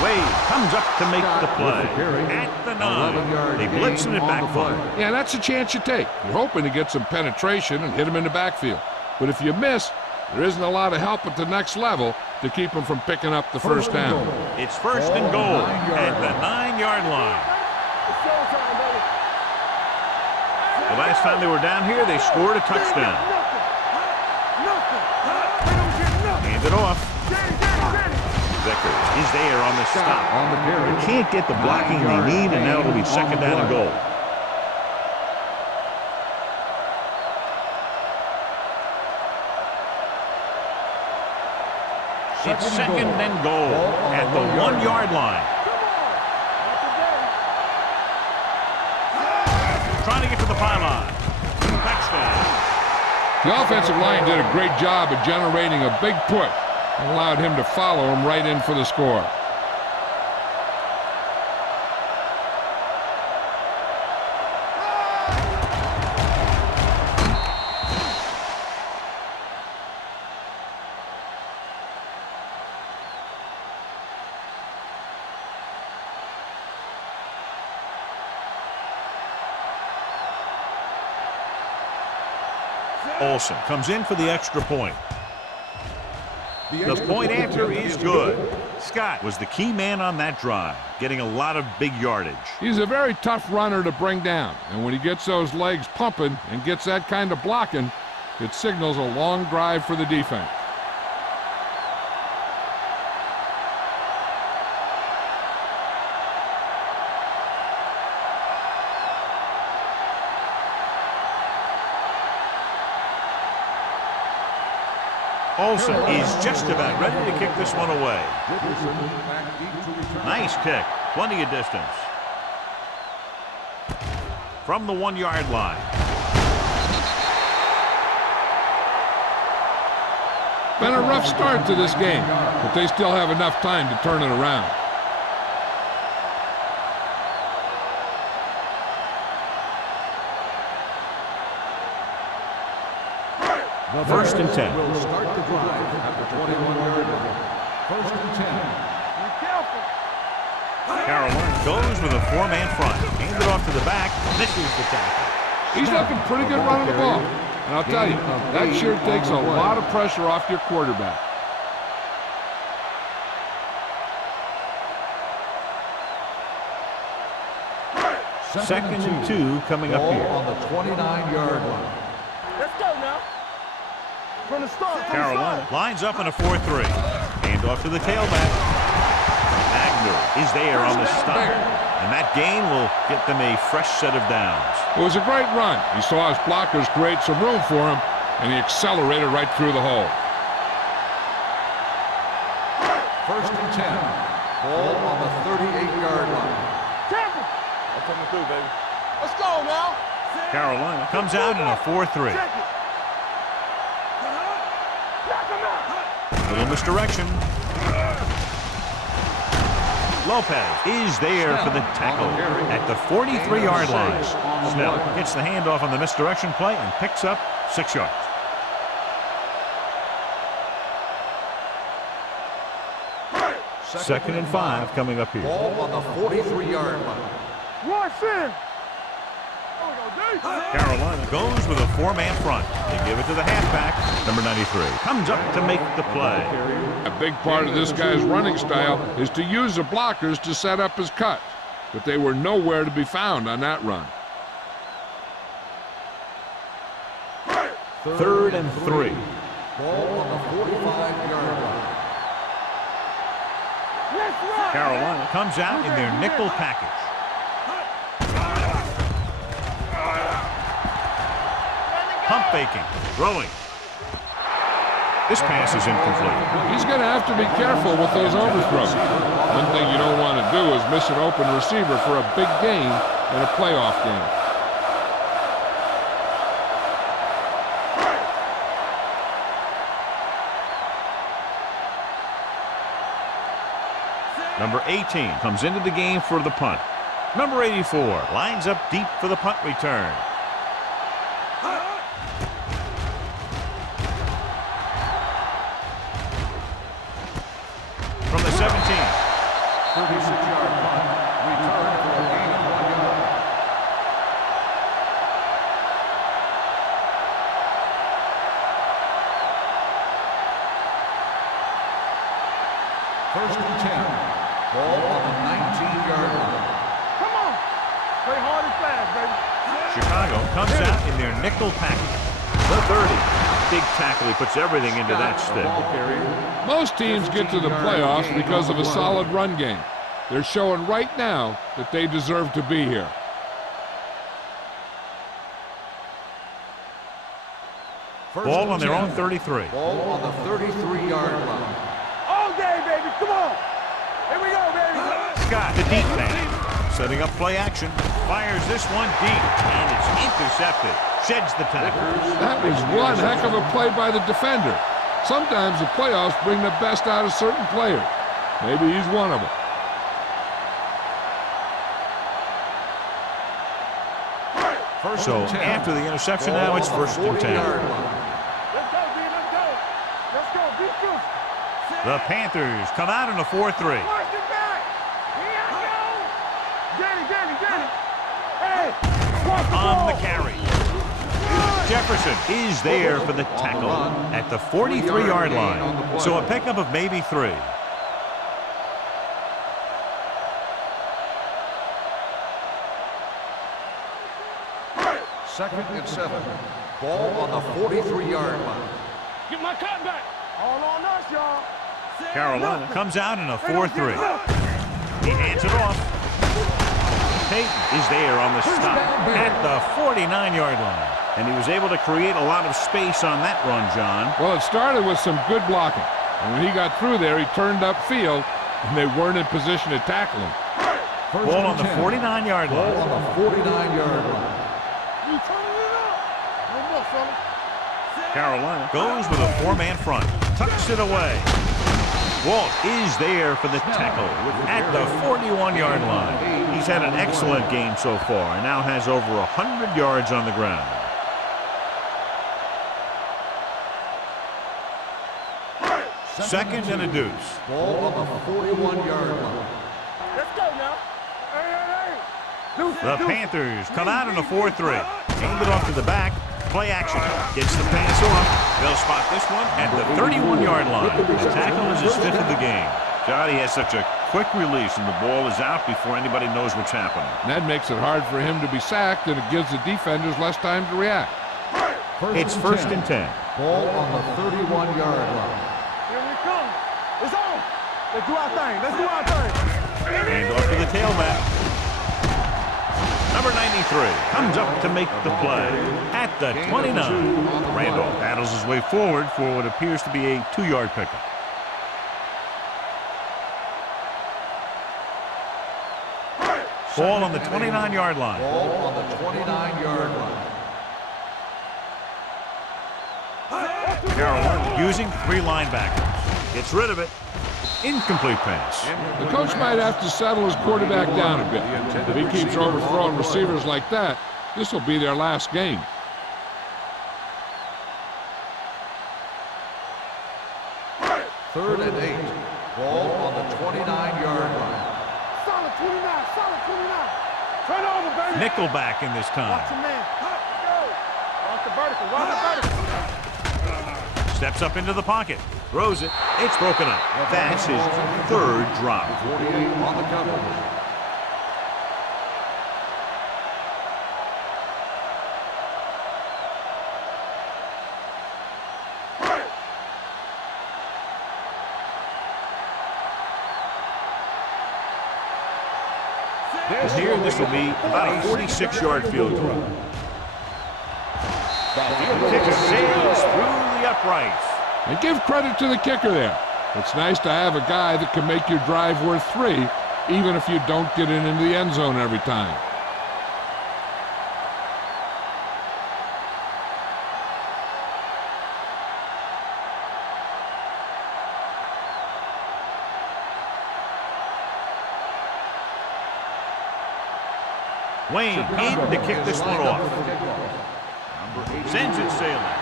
Wade comes up to make the play. At the 9. They blitz and it backfire. Yeah, that's a chance you take. You're hoping to get some penetration and hit him in the backfield. But if you miss, there isn't a lot of help at the next level to keep him from picking up the 1st down. It's 1st and goal at the 9-yard line. It's showtime, baby. The last time they were down here, they scored a touchdown. Nothing. They don't get nothing. Hand it off. Get it. Vickers is there on the stop. On the carry. They can't get the blocking they need, and now it'll be 2nd down and goal. It's 2nd and goal at the 1-yard line. Trying to get to the pylon. Touchdown. The offensive line did a great job of generating a big push and allowed him to follow him right in for the score. Olsen comes in for the extra point. The point after is good. Scott was the key man on that drive, getting a lot of big yardage. He's a very tough runner to bring down, and when he gets those legs pumping and gets that kind of blocking, it signals a long drive for the defense. Olsen is just about ready to kick this one away. Nice kick, plenty of distance. From the 1-yard line. Been a rough start to this game, but they still have enough time to turn it around. First and 10. Will start the drive at the 21-yard line. First and 10. Be careful. Carolina goes with a 4-man front. Hand it off to the back. Misses the tackle. He's looking pretty good running the ball. And I'll tell you, that sure takes a lot of pressure off your quarterback. Second and 2 coming up here. On the 29-yard line. Let's go now. From the start. Carolina lines up in a 4-3. Hand off to the tailback. Wagner is there on the stop. And that gain will get them a fresh set of downs. It was a great run. He saw his blockers create some room for him, and he accelerated right through the hole. First and 10. Ball on the 38-yard line. Careful. I'm coming through, baby. Let's go now. Carolina comes out in a 4-3. Little misdirection. Lopez is there for the tackle at the 43-yard line. Snell gets the handoff on the misdirection play and picks up 6 yards. Second and 5 coming up here. Ball on the 43-yard line. Rush in. Carolina goes with a 4-man front. They give it to the halfback, number 93. Comes up to make the play. A big part of this guy's running style is to use the blockers to set up his cut, but they were nowhere to be found on that run. Third and 3. Ball on the 45-yard line. Carolina comes out in their nickel package. Pump faking, throwing. This pass is incomplete. He's going to have to be careful with those overthrows. One thing you don't want to do is miss an open receiver for a big gain in a playoff game. Number 18 comes into the game for the punt. Number 84 lines up deep for the punt return. From the 17. 36-yard punt. Return for a gain of 1 yard. First and 10. Ball on the 19-yard line. Come on. Play hard and fast, baby. Chicago comes out in their nickel package. The 30. Big tackle. He puts everything into that stick. Most teams get to the playoffs because of a solid run game. They're showing right now that they deserve to be here. Ball on their own 33. Ball on the 33-yard line. All day, baby. Come on. Here we go, baby. Scott, the deep man. Setting up play action. Fires this one deep. And it's intercepted. Sheds the tackle. That was one heck of a play by the defender. Sometimes the playoffs bring the best out of certain players. Maybe he's one of them. So after the interception, now it's first and 10. Let's go, B. Let's go. Let's go. Be truthful. The Panthers come out in a 4-3. Watch it back. Here I go. Get it. Hey, watch the On ball. the carry. Jefferson is there for the tackle at the 43-yard line. So a pickup of maybe 3. Second and 7. Ball on the 43-yard line. Get my cut back. All on us, y'all. Carolina comes out in a 4-3. He hands it off. Peyton is there on the stop at the 49-yard line. And he was able to create a lot of space on that run, John. Well, it started with some good blocking. And when he got through there, he turned upfield, and they weren't in position to tackle him. Ball on the 49-yard line. Ball on the 49-yard line. You turning it up. No more, fella. Carolina goes with a 4-man front. Tucks it away. Walt is there for the tackle at the 41-yard line. He's had an excellent game so far and now has over 100 yards on the ground. Second and a deuce. Ball on the 41-yard line. Let's go now. Hey. The Panthers come out in a 4-3. Hand it off to the back. Play action. Gets the pass off. They'll spot this one at the 31-yard line. The tackle is his 5th of the game. Johnny has such a quick release, and the ball is out before anybody knows what's happening. And that makes it hard for him to be sacked, and it gives the defenders less time to react. It's first and 10. Ball on the 31-yard line. Here we come. It's on. Let's do our thing. Let's do our thing. Hand off to the tailback. Number 93 comes up to make the play at the 29. Randolph battles his way forward for what appears to be a 2-yard pickup. Ball on the 29-yard line. Ball on the 29-yard line. Carolina using 3 linebackers. Gets rid of it. Incomplete pass. The coach might have to settle his quarterback down a bit. If he keeps overthrowing receivers like that, this will be their last game. Third and 8. Ball on the 29-yard line. Solid 29. Solid 29. Turn over, baby. Nickelback in this Watch time. your man. Go. Watch the vertical. Watch the vertical. Steps up into the pocket. Throws it. It's broken up. That's his 3rd drop. 48 on the coverage. Here, this will be about a 46-yard field goal. Kick sails through the uprights. And give credit to the kicker there. It's nice to have a guy that can make your drive worth 3, even if you don't get it into the end zone every time. Wayne in to kick this one off. Sends it sailing.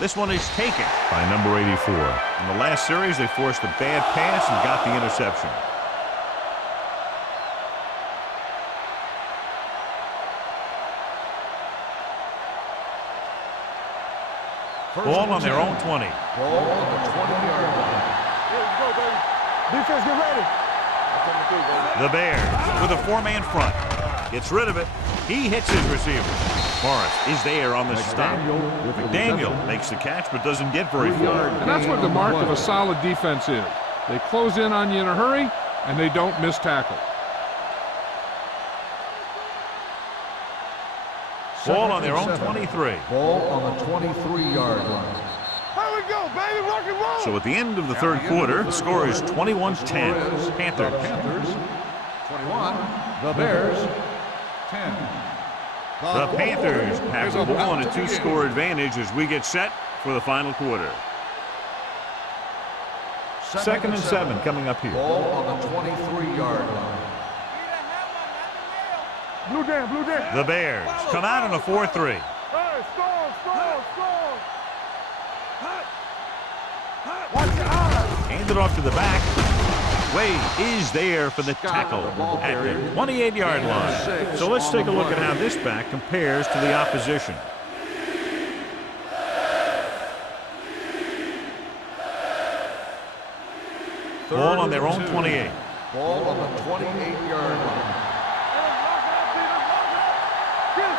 This one is taken by number 84. In the last series, they forced a bad pass and got the interception. Ball on their own 20. Ball on the 20-yard line. Here we go, baby. Defense, get ready. The Bears with a 4-man front. Gets rid of it. He hits his receiver. Morris is there on the stop. McDaniel makes the catch but doesn't get very far. And that's what the mark of a solid defense is. They close in on you in a hurry, and they don't miss tackle. Ball on their own 23. Ball on the 23-yard line. Here we go, baby. Rock and roll. So at the end of the 3rd quarter, the score is 21-10. Panthers. Panthers 21. The Bears 10. The Panthers have the ball on a 2-score advantage as we get set for the final quarter. Second and 7 coming up here. Ball on the 23-yard line. Blue jam, blue jam. The Bears come out in a 4-3. Hey, score. Watch your eyes. Hand it off to the back. Wade is there for the tackle at the 28-yard line. So let's take a look at how this back compares to the opposition. Ball on their own 28. Ball on the 28-yard line.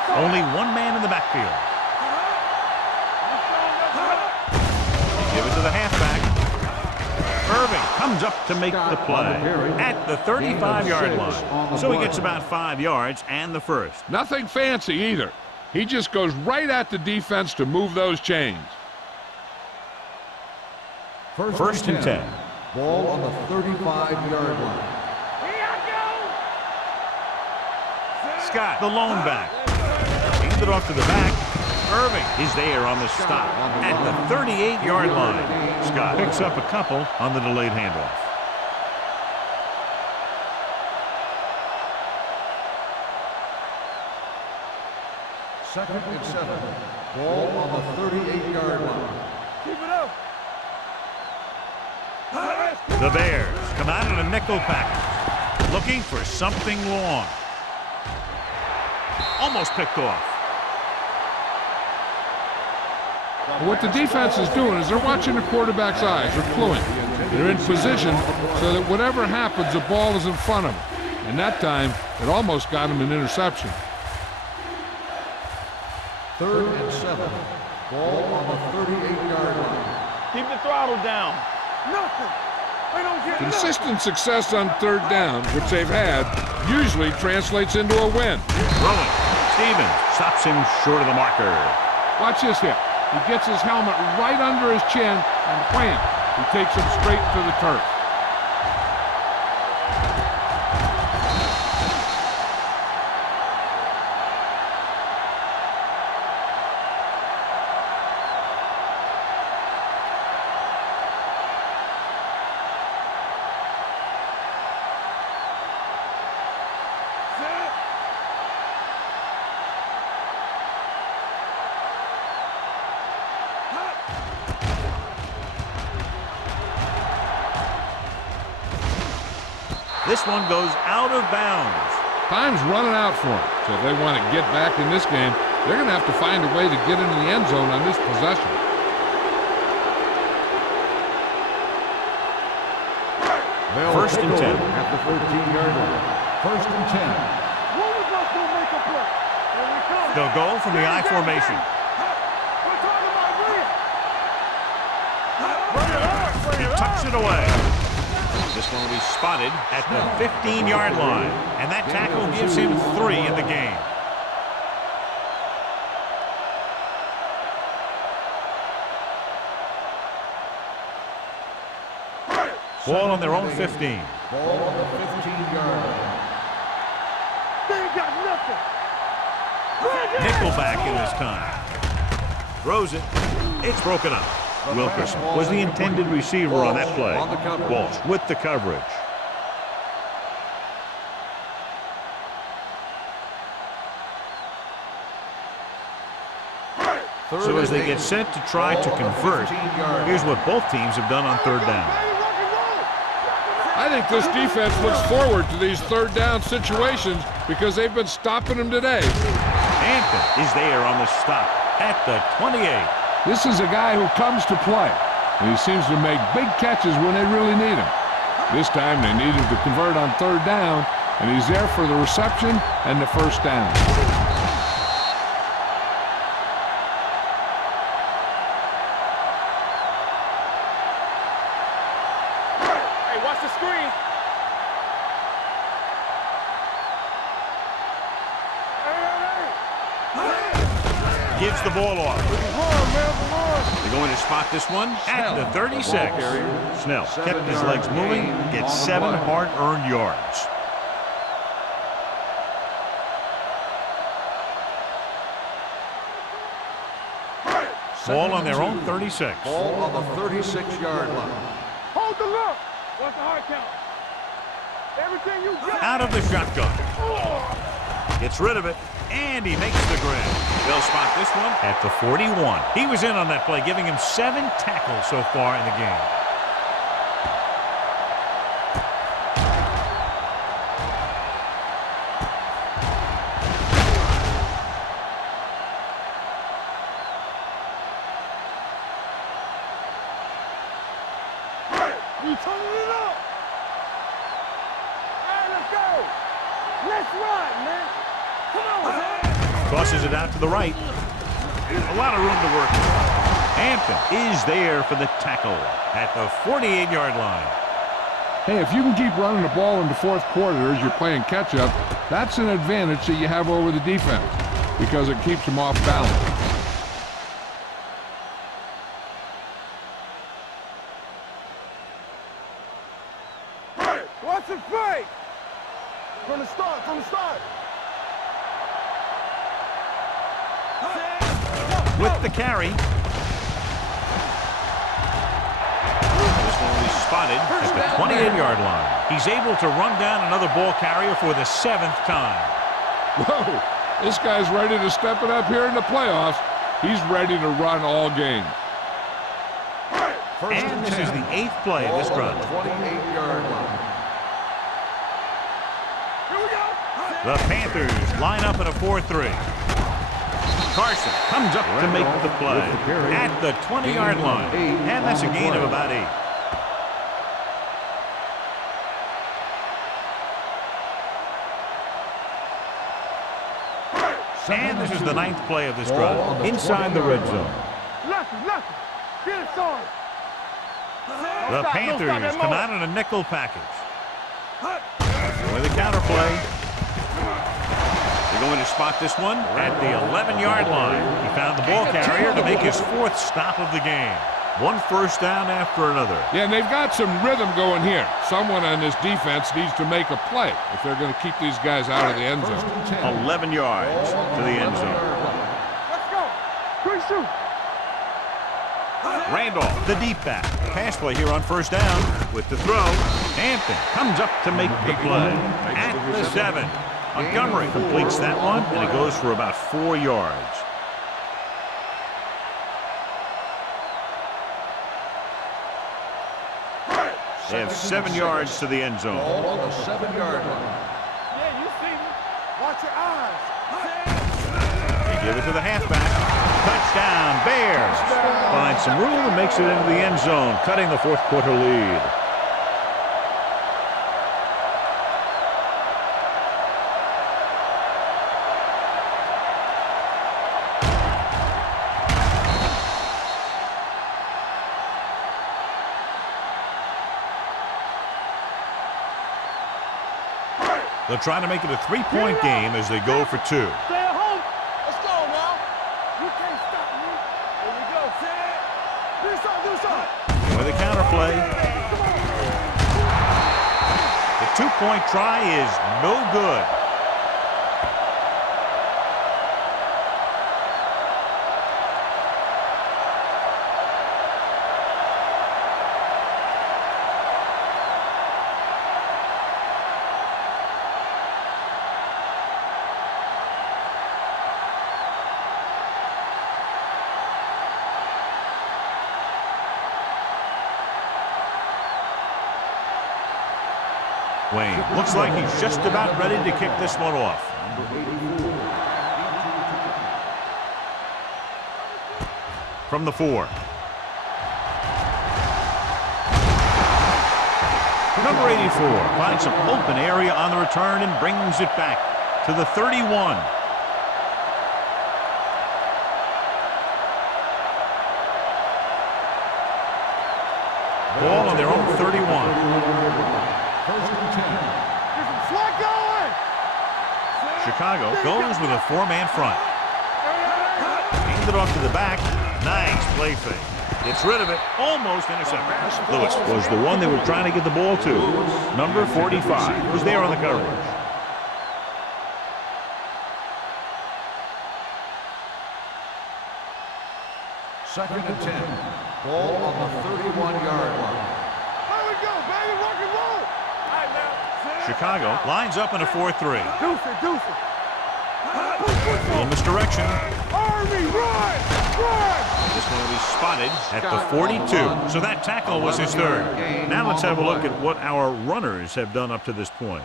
Only one man in the backfield. They give it to the halfback. Irving comes up to make the play at the 35-yard line. So he gets about 5 yards and the first. Nothing fancy either. He just goes right at the defense to move those chains. First and 10. Ball on the 35-yard line. Scott, the lone back. Hands it off to the back. Irving is there on the stop at the 38-yard line. Scott picks up a couple on the delayed handoff. Second and 7. Ball on the 38-yard line. Keep it up. The Bears come out in a nickel package, looking for something long. Almost picked off. What the defense is doing is they're watching the quarterback's eyes. They're cluing. They're in position so that whatever happens, the ball is in front of them. And that time, it almost got him an interception. Third and 7. Ball on the 38-yard line. Keep the throttle down. Nothing. I don't get Consistent success on third down, which they've had, usually translates into a win. Throwing. Stevens stops him short of the marker. Watch this here. He gets his helmet right under his chin, and wham, he takes him straight to the turf. This one goes out of bounds. Time's running out for them, so if they want to get back in this game, they're going to have to find a way to get into the end zone on this possession. First and 10. At the 13-yard line. First and 10. One of us will make a play. Here we come. They'll go from the I formation. We're talking about bring it. He tucks it away. This one will be spotted at the 15-yard line, and that tackle gives him 3 in the game. Ball on their own 15. Ball on the 15-yard line. They ain't got nothing. Nickelback in this time. Throws it. It's broken up. Wilkerson was the intended receiver on that play. Walsh with the coverage. So as they get set to try to convert, here's what both teams have done on third down. I think this defense looks forward to these third down situations because they've been stopping them today. Hampton is there on the stop at the 28. This is a guy who comes to play, and he seems to make big catches when they really need him. This time they needed to convert on third down, and he's there for the reception and the first down. Hey, watch the screen. Gives the ball off. They're going to spot this one at the 36. Snell kept his legs moving, gets 7 hard-earned yards. Ball on their own 36. Ball on the 36-yard line. Hold the look. What's the hard count? Everything you got. Out of the shotgun. Gets rid of it, and he makes the grab. They'll spot this one at the 41. He was in on that play, giving him 7 tackles so far in the game. You turning it up. All right, let's go. Let's run, man. Come on, man. Tosses it out to the right. A lot of room to work with. Hampton is there for the tackle at the 48-yard line. Hey, if you can keep running the ball in the fourth quarter as you're playing catch-up, that's an advantage that you have over the defense because it keeps them off balance. Watch it fake! From the start, from the start! With the carry. This one will be spotted at the 28-yard line. He's able to run down another ball carrier for the 7th time. Whoa, this guy's ready to step it up here in the playoffs. He's ready to run all game. And this is the 8th play of this run. 28-yard line. Here we go! The Panthers line up in a 4-3. Carson comes up to make the play at the 20-yard line. And that's a gain of about 8. And this is the 9th play of this drive. Inside the red zone. Lucky! Get it started! The Panthers come out in a nickel package. With a counter play. They're going to spot this one at the 11-yard line. He found the ball carrier to make his 4th stop of the game. One first down after another. Yeah, and they've got some rhythm going here. Someone on this defense needs to make a play if they're going to keep these guys out of the end zone. 11 yards to the end zone. Let's go! Quick shoot! Randolph, the deep back. Pass play here on first down with the throw. Hampton comes up to make the play at the 7. Montgomery completes that one, and it goes for about 4 yards. They have 7 yards to the end zone. Ball on the 7-yard line. Yeah, you see me. Watch your eyes. They give it to the halfback. Touchdown, Bears. Finds some room and makes it into the end zone, cutting the fourth quarter lead. They'll try to make it a 3-point game as they go for 2. Stay at home. Let's go now. You can't stop me. Here we go. Do something. With a counter play. The 2-point try is no good. Wayne looks like he's just about ready to kick this one off. From the 4. Number 84 finds some open area on the return and brings it back to the 31. Ball on their own 31. Chicago goes with a 4-man front. Handed it off to the back. Nice play fake. Gets rid of it. Almost intercepted. Lewis was the one they were trying to get the ball to. Number 45 was there on the coverage. Second and 10. Ball on the 31-yard line. There we go, baby. Rock and roll. All right, now. Chicago lines up in a 4-3. Deuce it. A little misdirection. Army, run! This one will be spotted at the 42. So that tackle was his 3rd. Now let's have a look at what our runners have done up to this point.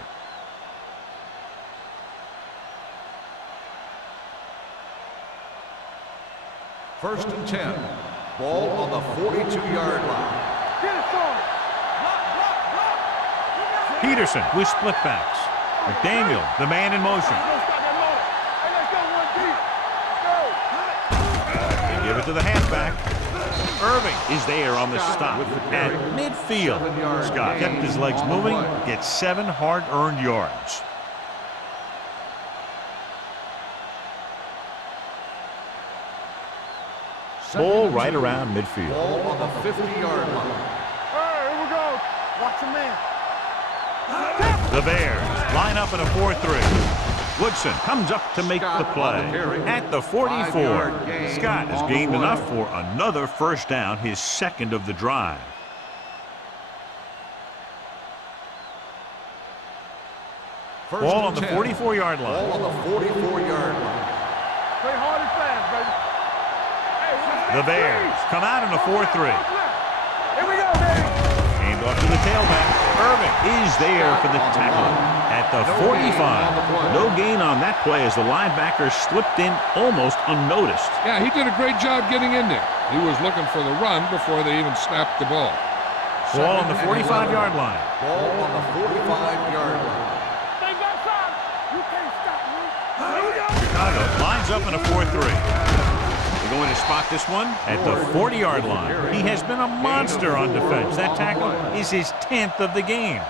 First and 10. Ball on the 42-yard line. Get it started. Block. Peterson with split backs. McDaniel, the man in motion. Don't stop that motor. Hey, let's go one deep. Give it to the halfback. Irving is there on the stop at midfield. Scott kept his legs moving, gets 7 hard-earned yards. Ball right around midfield. Ball on the 50-yard line. Hey, here we go. Watch your man. The Bears line up in a 4-3. Woodson comes up to make the play at the 44. Scott has gained enough for another first down, his second of the drive. Ball on the 44-yard line. Ball on the 44-yard line. Play hard and fast, baby. The Bears come out in a 4-3. Here we go, baby. Hand off to the tailback. Irving is there for the tackle at the 45. No gain on that play as the linebacker slipped in almost unnoticed. Yeah, he did a great job getting in there. He was looking for the run before they even snapped the ball. Ball on the 45-yard line. Ball on the 45-yard line. Stay back side. You can't stop me. Here we go. Chicago lines up in a 4-3. They're going to spot this one at the 40-yard line. He has been a monster on defense. That tackle is his 10th of the game.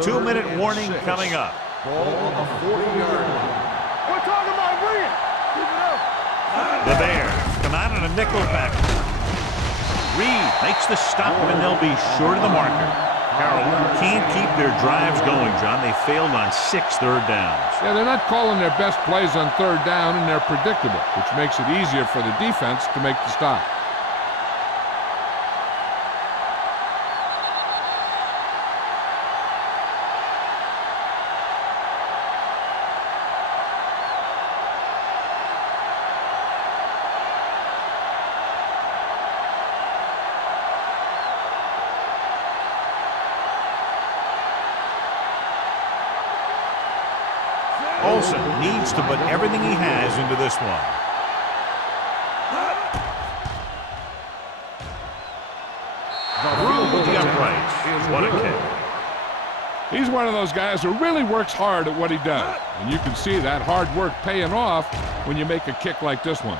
Two-minute warning coming up. Ball on the 40-yard line. We're talking about brilliant. Keep it up. The Bears come out in a nickel package. Reed makes the stop, and they'll be short of the marker. Carroll can't keep their drives going, John. They failed on 6 third downs. Yeah, they're not calling their best plays on third down, and they're predictable, which makes it easier for the defense to make the stop. Olsen needs to put everything he has into this one. Through with the uprights. What a kick. He's one of those guys who really works hard at what he does, and you can see that hard work paying off when you make a kick like this one.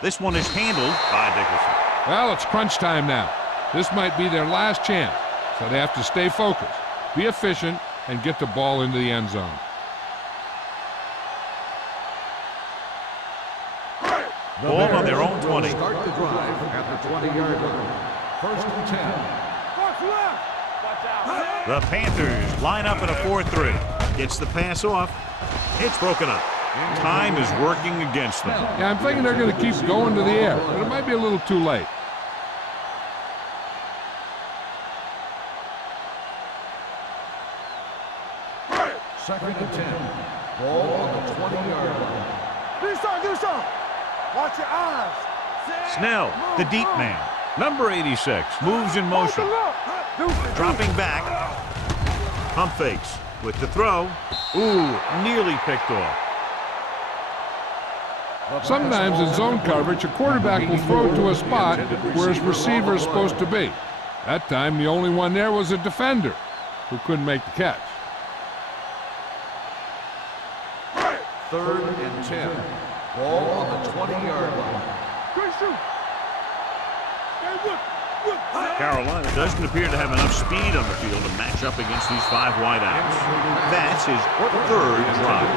This one is handled by Dickerson. Well, it's crunch time now. This might be their last chance, so they have to stay focused, be efficient, and get the ball into the end zone. Ball on their own 20. Start the drive at the 20-yard line. First and 10. Watch left. Watch out. The Panthers line up in a 4-3. Gets the pass off. It's broken up. Time is working against them. Yeah, I'm thinking they're going to keep going to the air, but it might be a little too late. Second and 10. Ball on the 20-yard line. Do something. Watch your eyes. Snell, the deep man. Number 86 moves in motion. Dropping back. Pump fakes with the throw. Ooh, nearly picked off. Sometimes in zone coverage, a quarterback will throw to a spot where his receiver is supposed to be. That time, the only one there was a defender who couldn't make the catch. Third and 10. Ball on the 20-yard line. Good shoot. Carolina doesn't appear to have enough speed on the field to match up against these 5 wideouts. That's his third drive.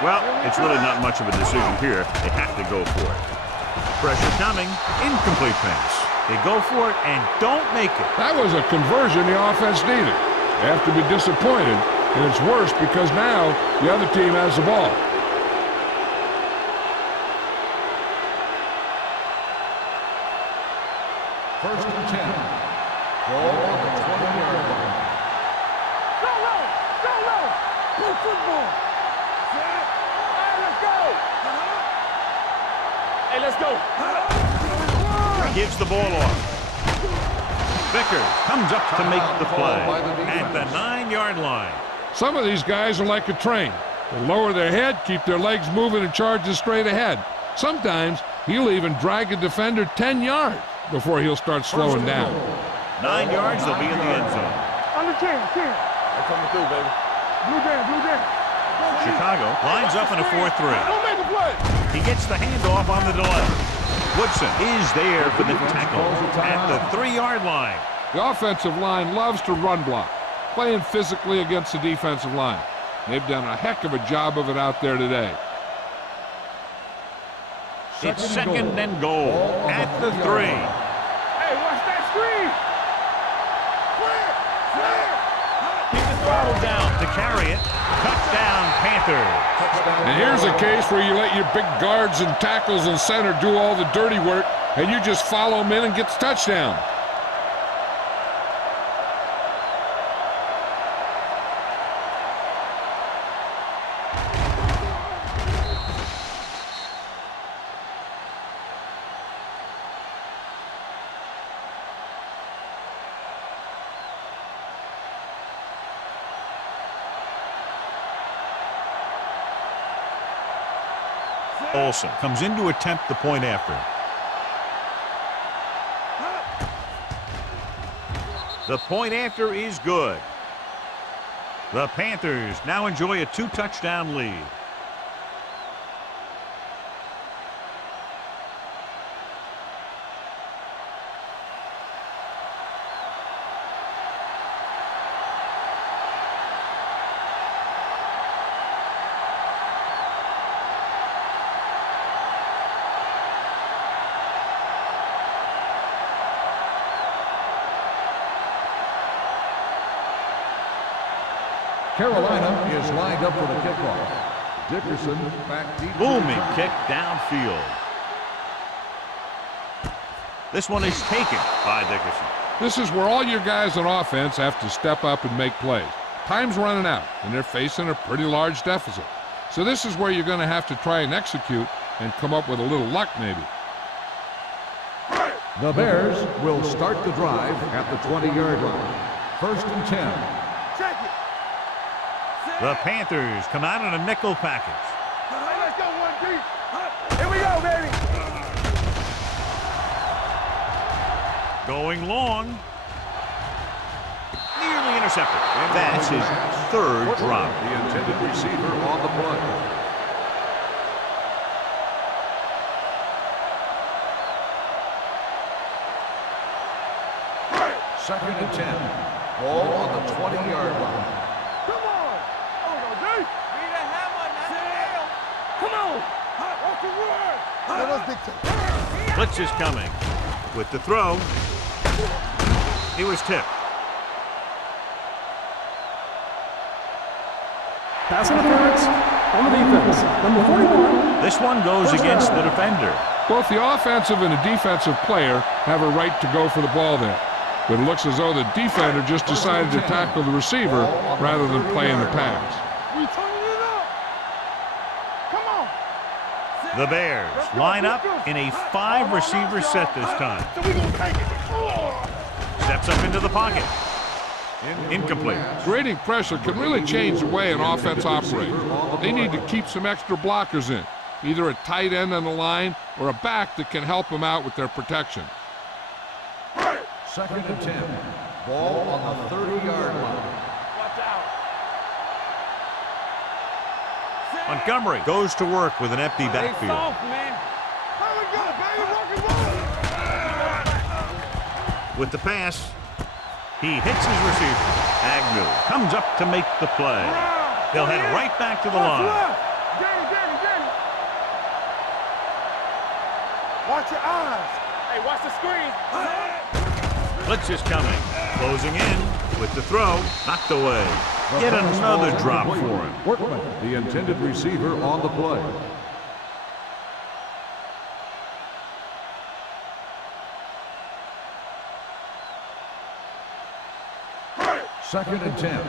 Well, it's really not much of a decision here. They have to go for it. Pressure coming. Incomplete pass. They go for it and don't make it. That was a conversion the offense needed. They have to be disappointed and it's worse because now the other team has the ball. First and 10. Ball on the 20-yard line. Go low! Go low! Play football! Set. All right, let's go! Hey, let's go. Gives the ball off. Vickers comes up to make the play at the 9-yard line. Some of these guys are like a train. They lower their head, keep their legs moving, and charge straight ahead. Sometimes he'll even drag a defender 10 yards before he'll start slowing down. 9 yards, they'll be in the end zone. Under 10, 10. They're coming through, baby. Blue down, blue down. Chicago lines up in a 4-3. Don't make a play. He gets the handoff on the delay. Woodson is there for the tackle at the 3-yard line. The offensive line loves to run block, playing physically against the defensive line. They've done a heck of a job of it out there today. It's second and goal at the 3. Hey, watch that screen. Clear, clear. Keep the throttle down. To carry it, touchdown Panthers. And here's a case where you let your big guards and tackles and center do all the dirty work, and you just follow them in and get the touchdown. Olsen comes in to attempt the point after. The point after is good. The Panthers now enjoy a 2-touchdown lead. Carolina is lined up for the kickoff. Dickerson back deep. Booming kick downfield. This one is taken by Dickerson. This is where all your guys on offense have to step up and make plays. Time's running out, and they're facing a pretty large deficit. So this is where you're going to have to try and execute and come up with a little luck maybe. The Bears will start the drive at the 20-yard line. First and 10. Check it. The Panthers come out in a nickel package. Hey, let's go one deep. Here we go, baby. Going long. Nearly intercepted. That's his 3rd drop. The intended receiver on the play. Second and 10. Ball on the 20-yard line. Come on. Oh, no, deep. Need a hammer, not a nail. Come on. Off the run. Let us dictate. Blitz is coming. With the throw, he was tipped. Pass interference on the defense. Number 41. This one goes against the defender. Both the offensive and the defensive player have a right to go for the ball there. But it looks as though the defender just decided to tackle the receiver rather than playing the pass. We turning it up. Come on. The Bears line up in a 5-receiver set this time. So we gonna take it. Steps up into the pocket. Incomplete. Creating pressure can really change the way an offense operates. They need to keep some extra blockers in, either a tight end on the line or a back that can help them out with their protection. Second and 10. Ball on the 30-yard line. Watch out. Montgomery goes to work with an empty Stay backfield. soft, man. Here we go, baby. Rock and roll. With the pass, he hits his receiver. Agnew comes up to make the play. They'll head right back to the line. Get it. Watch your eyes. Hey, watch the screen. Blitz is coming. Closing in with the throw. Knocked away. Yet another drop for him. Workman, the intended receiver on the play. Second and 10.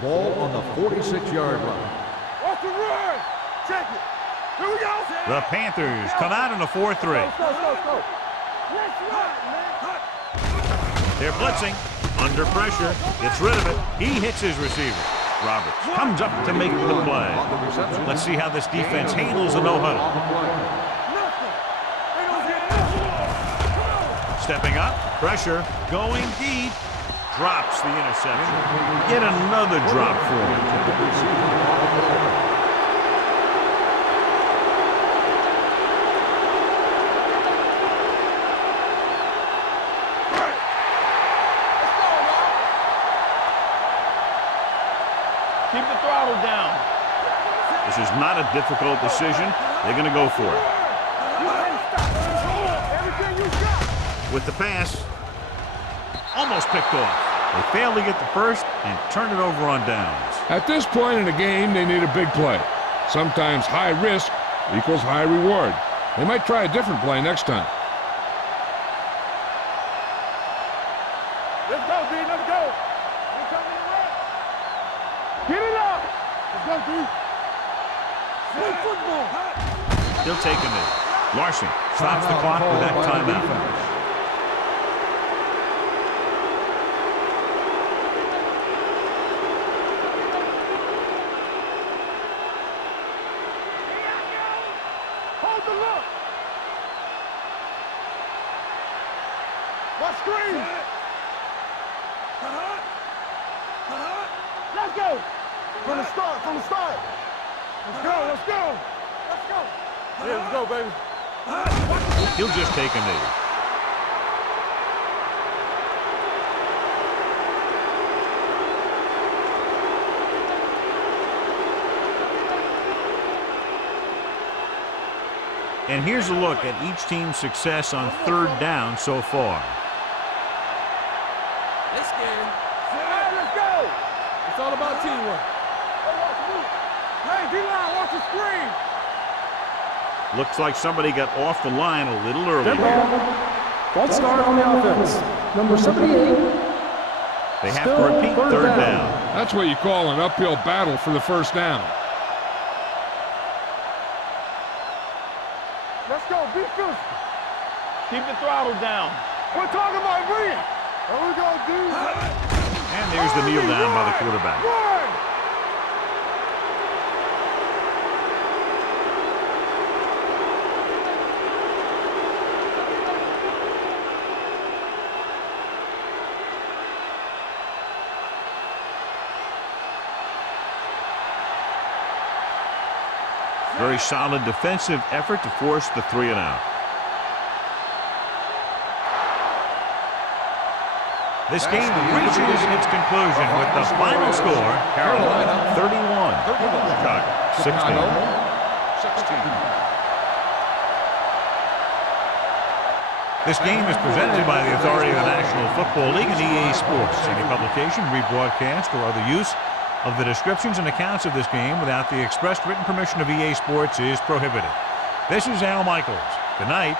Ball on the 46-yard line. Watch the run. Check it. Here we go. The Panthers come out in a 4-3. Go. Let's run, man. They're blitzing. Under pressure. Gets rid of it. He hits his receiver. Roberts comes up to make the play. Let's see how this defense handles the no-huddle. Stepping up. Pressure. Going deep. Drops the interception. Get another drop for him. Keep the throttle down. This is not a difficult decision. They're going to go for it. With the pass. Almost picked off. They failed to get the first and turn it over on downs. At this point in the game, they need a big play. Sometimes high risk equals high reward. They might try a different play next time. Let's go, D. Let's go. Get it up. Let's go, D. Play football. He'll take him in. Larson stops the clock with that timeout. Screen. Let's go. From the start. Let's go. Yeah, let's go, baby. He'll just take a knee. And here's a look at each team's success on third down so far. This game. Let's go. It's all about teamwork. Hey, D-line, watch the screen. Looks like somebody got off the line a little early. Dead ball. False start on the offense. Number 78. They have to repeat third down. That's what you call an uphill battle for the first down. Let's go, be physical. Keep the throttle down. We're talking about bringing. There we go, dude. And there's the kneel down by the quarterback. Run. Very solid defensive effort to force the 3-and-out. This game reaches its conclusion with the final score, Carolina 31, Chicago 16. This game is presented by the authority of the National Football League and EA Sports. Any publication, rebroadcast, or other use of the descriptions and accounts of this game without the expressed written permission of EA Sports is prohibited. This is Al Michaels. Good night.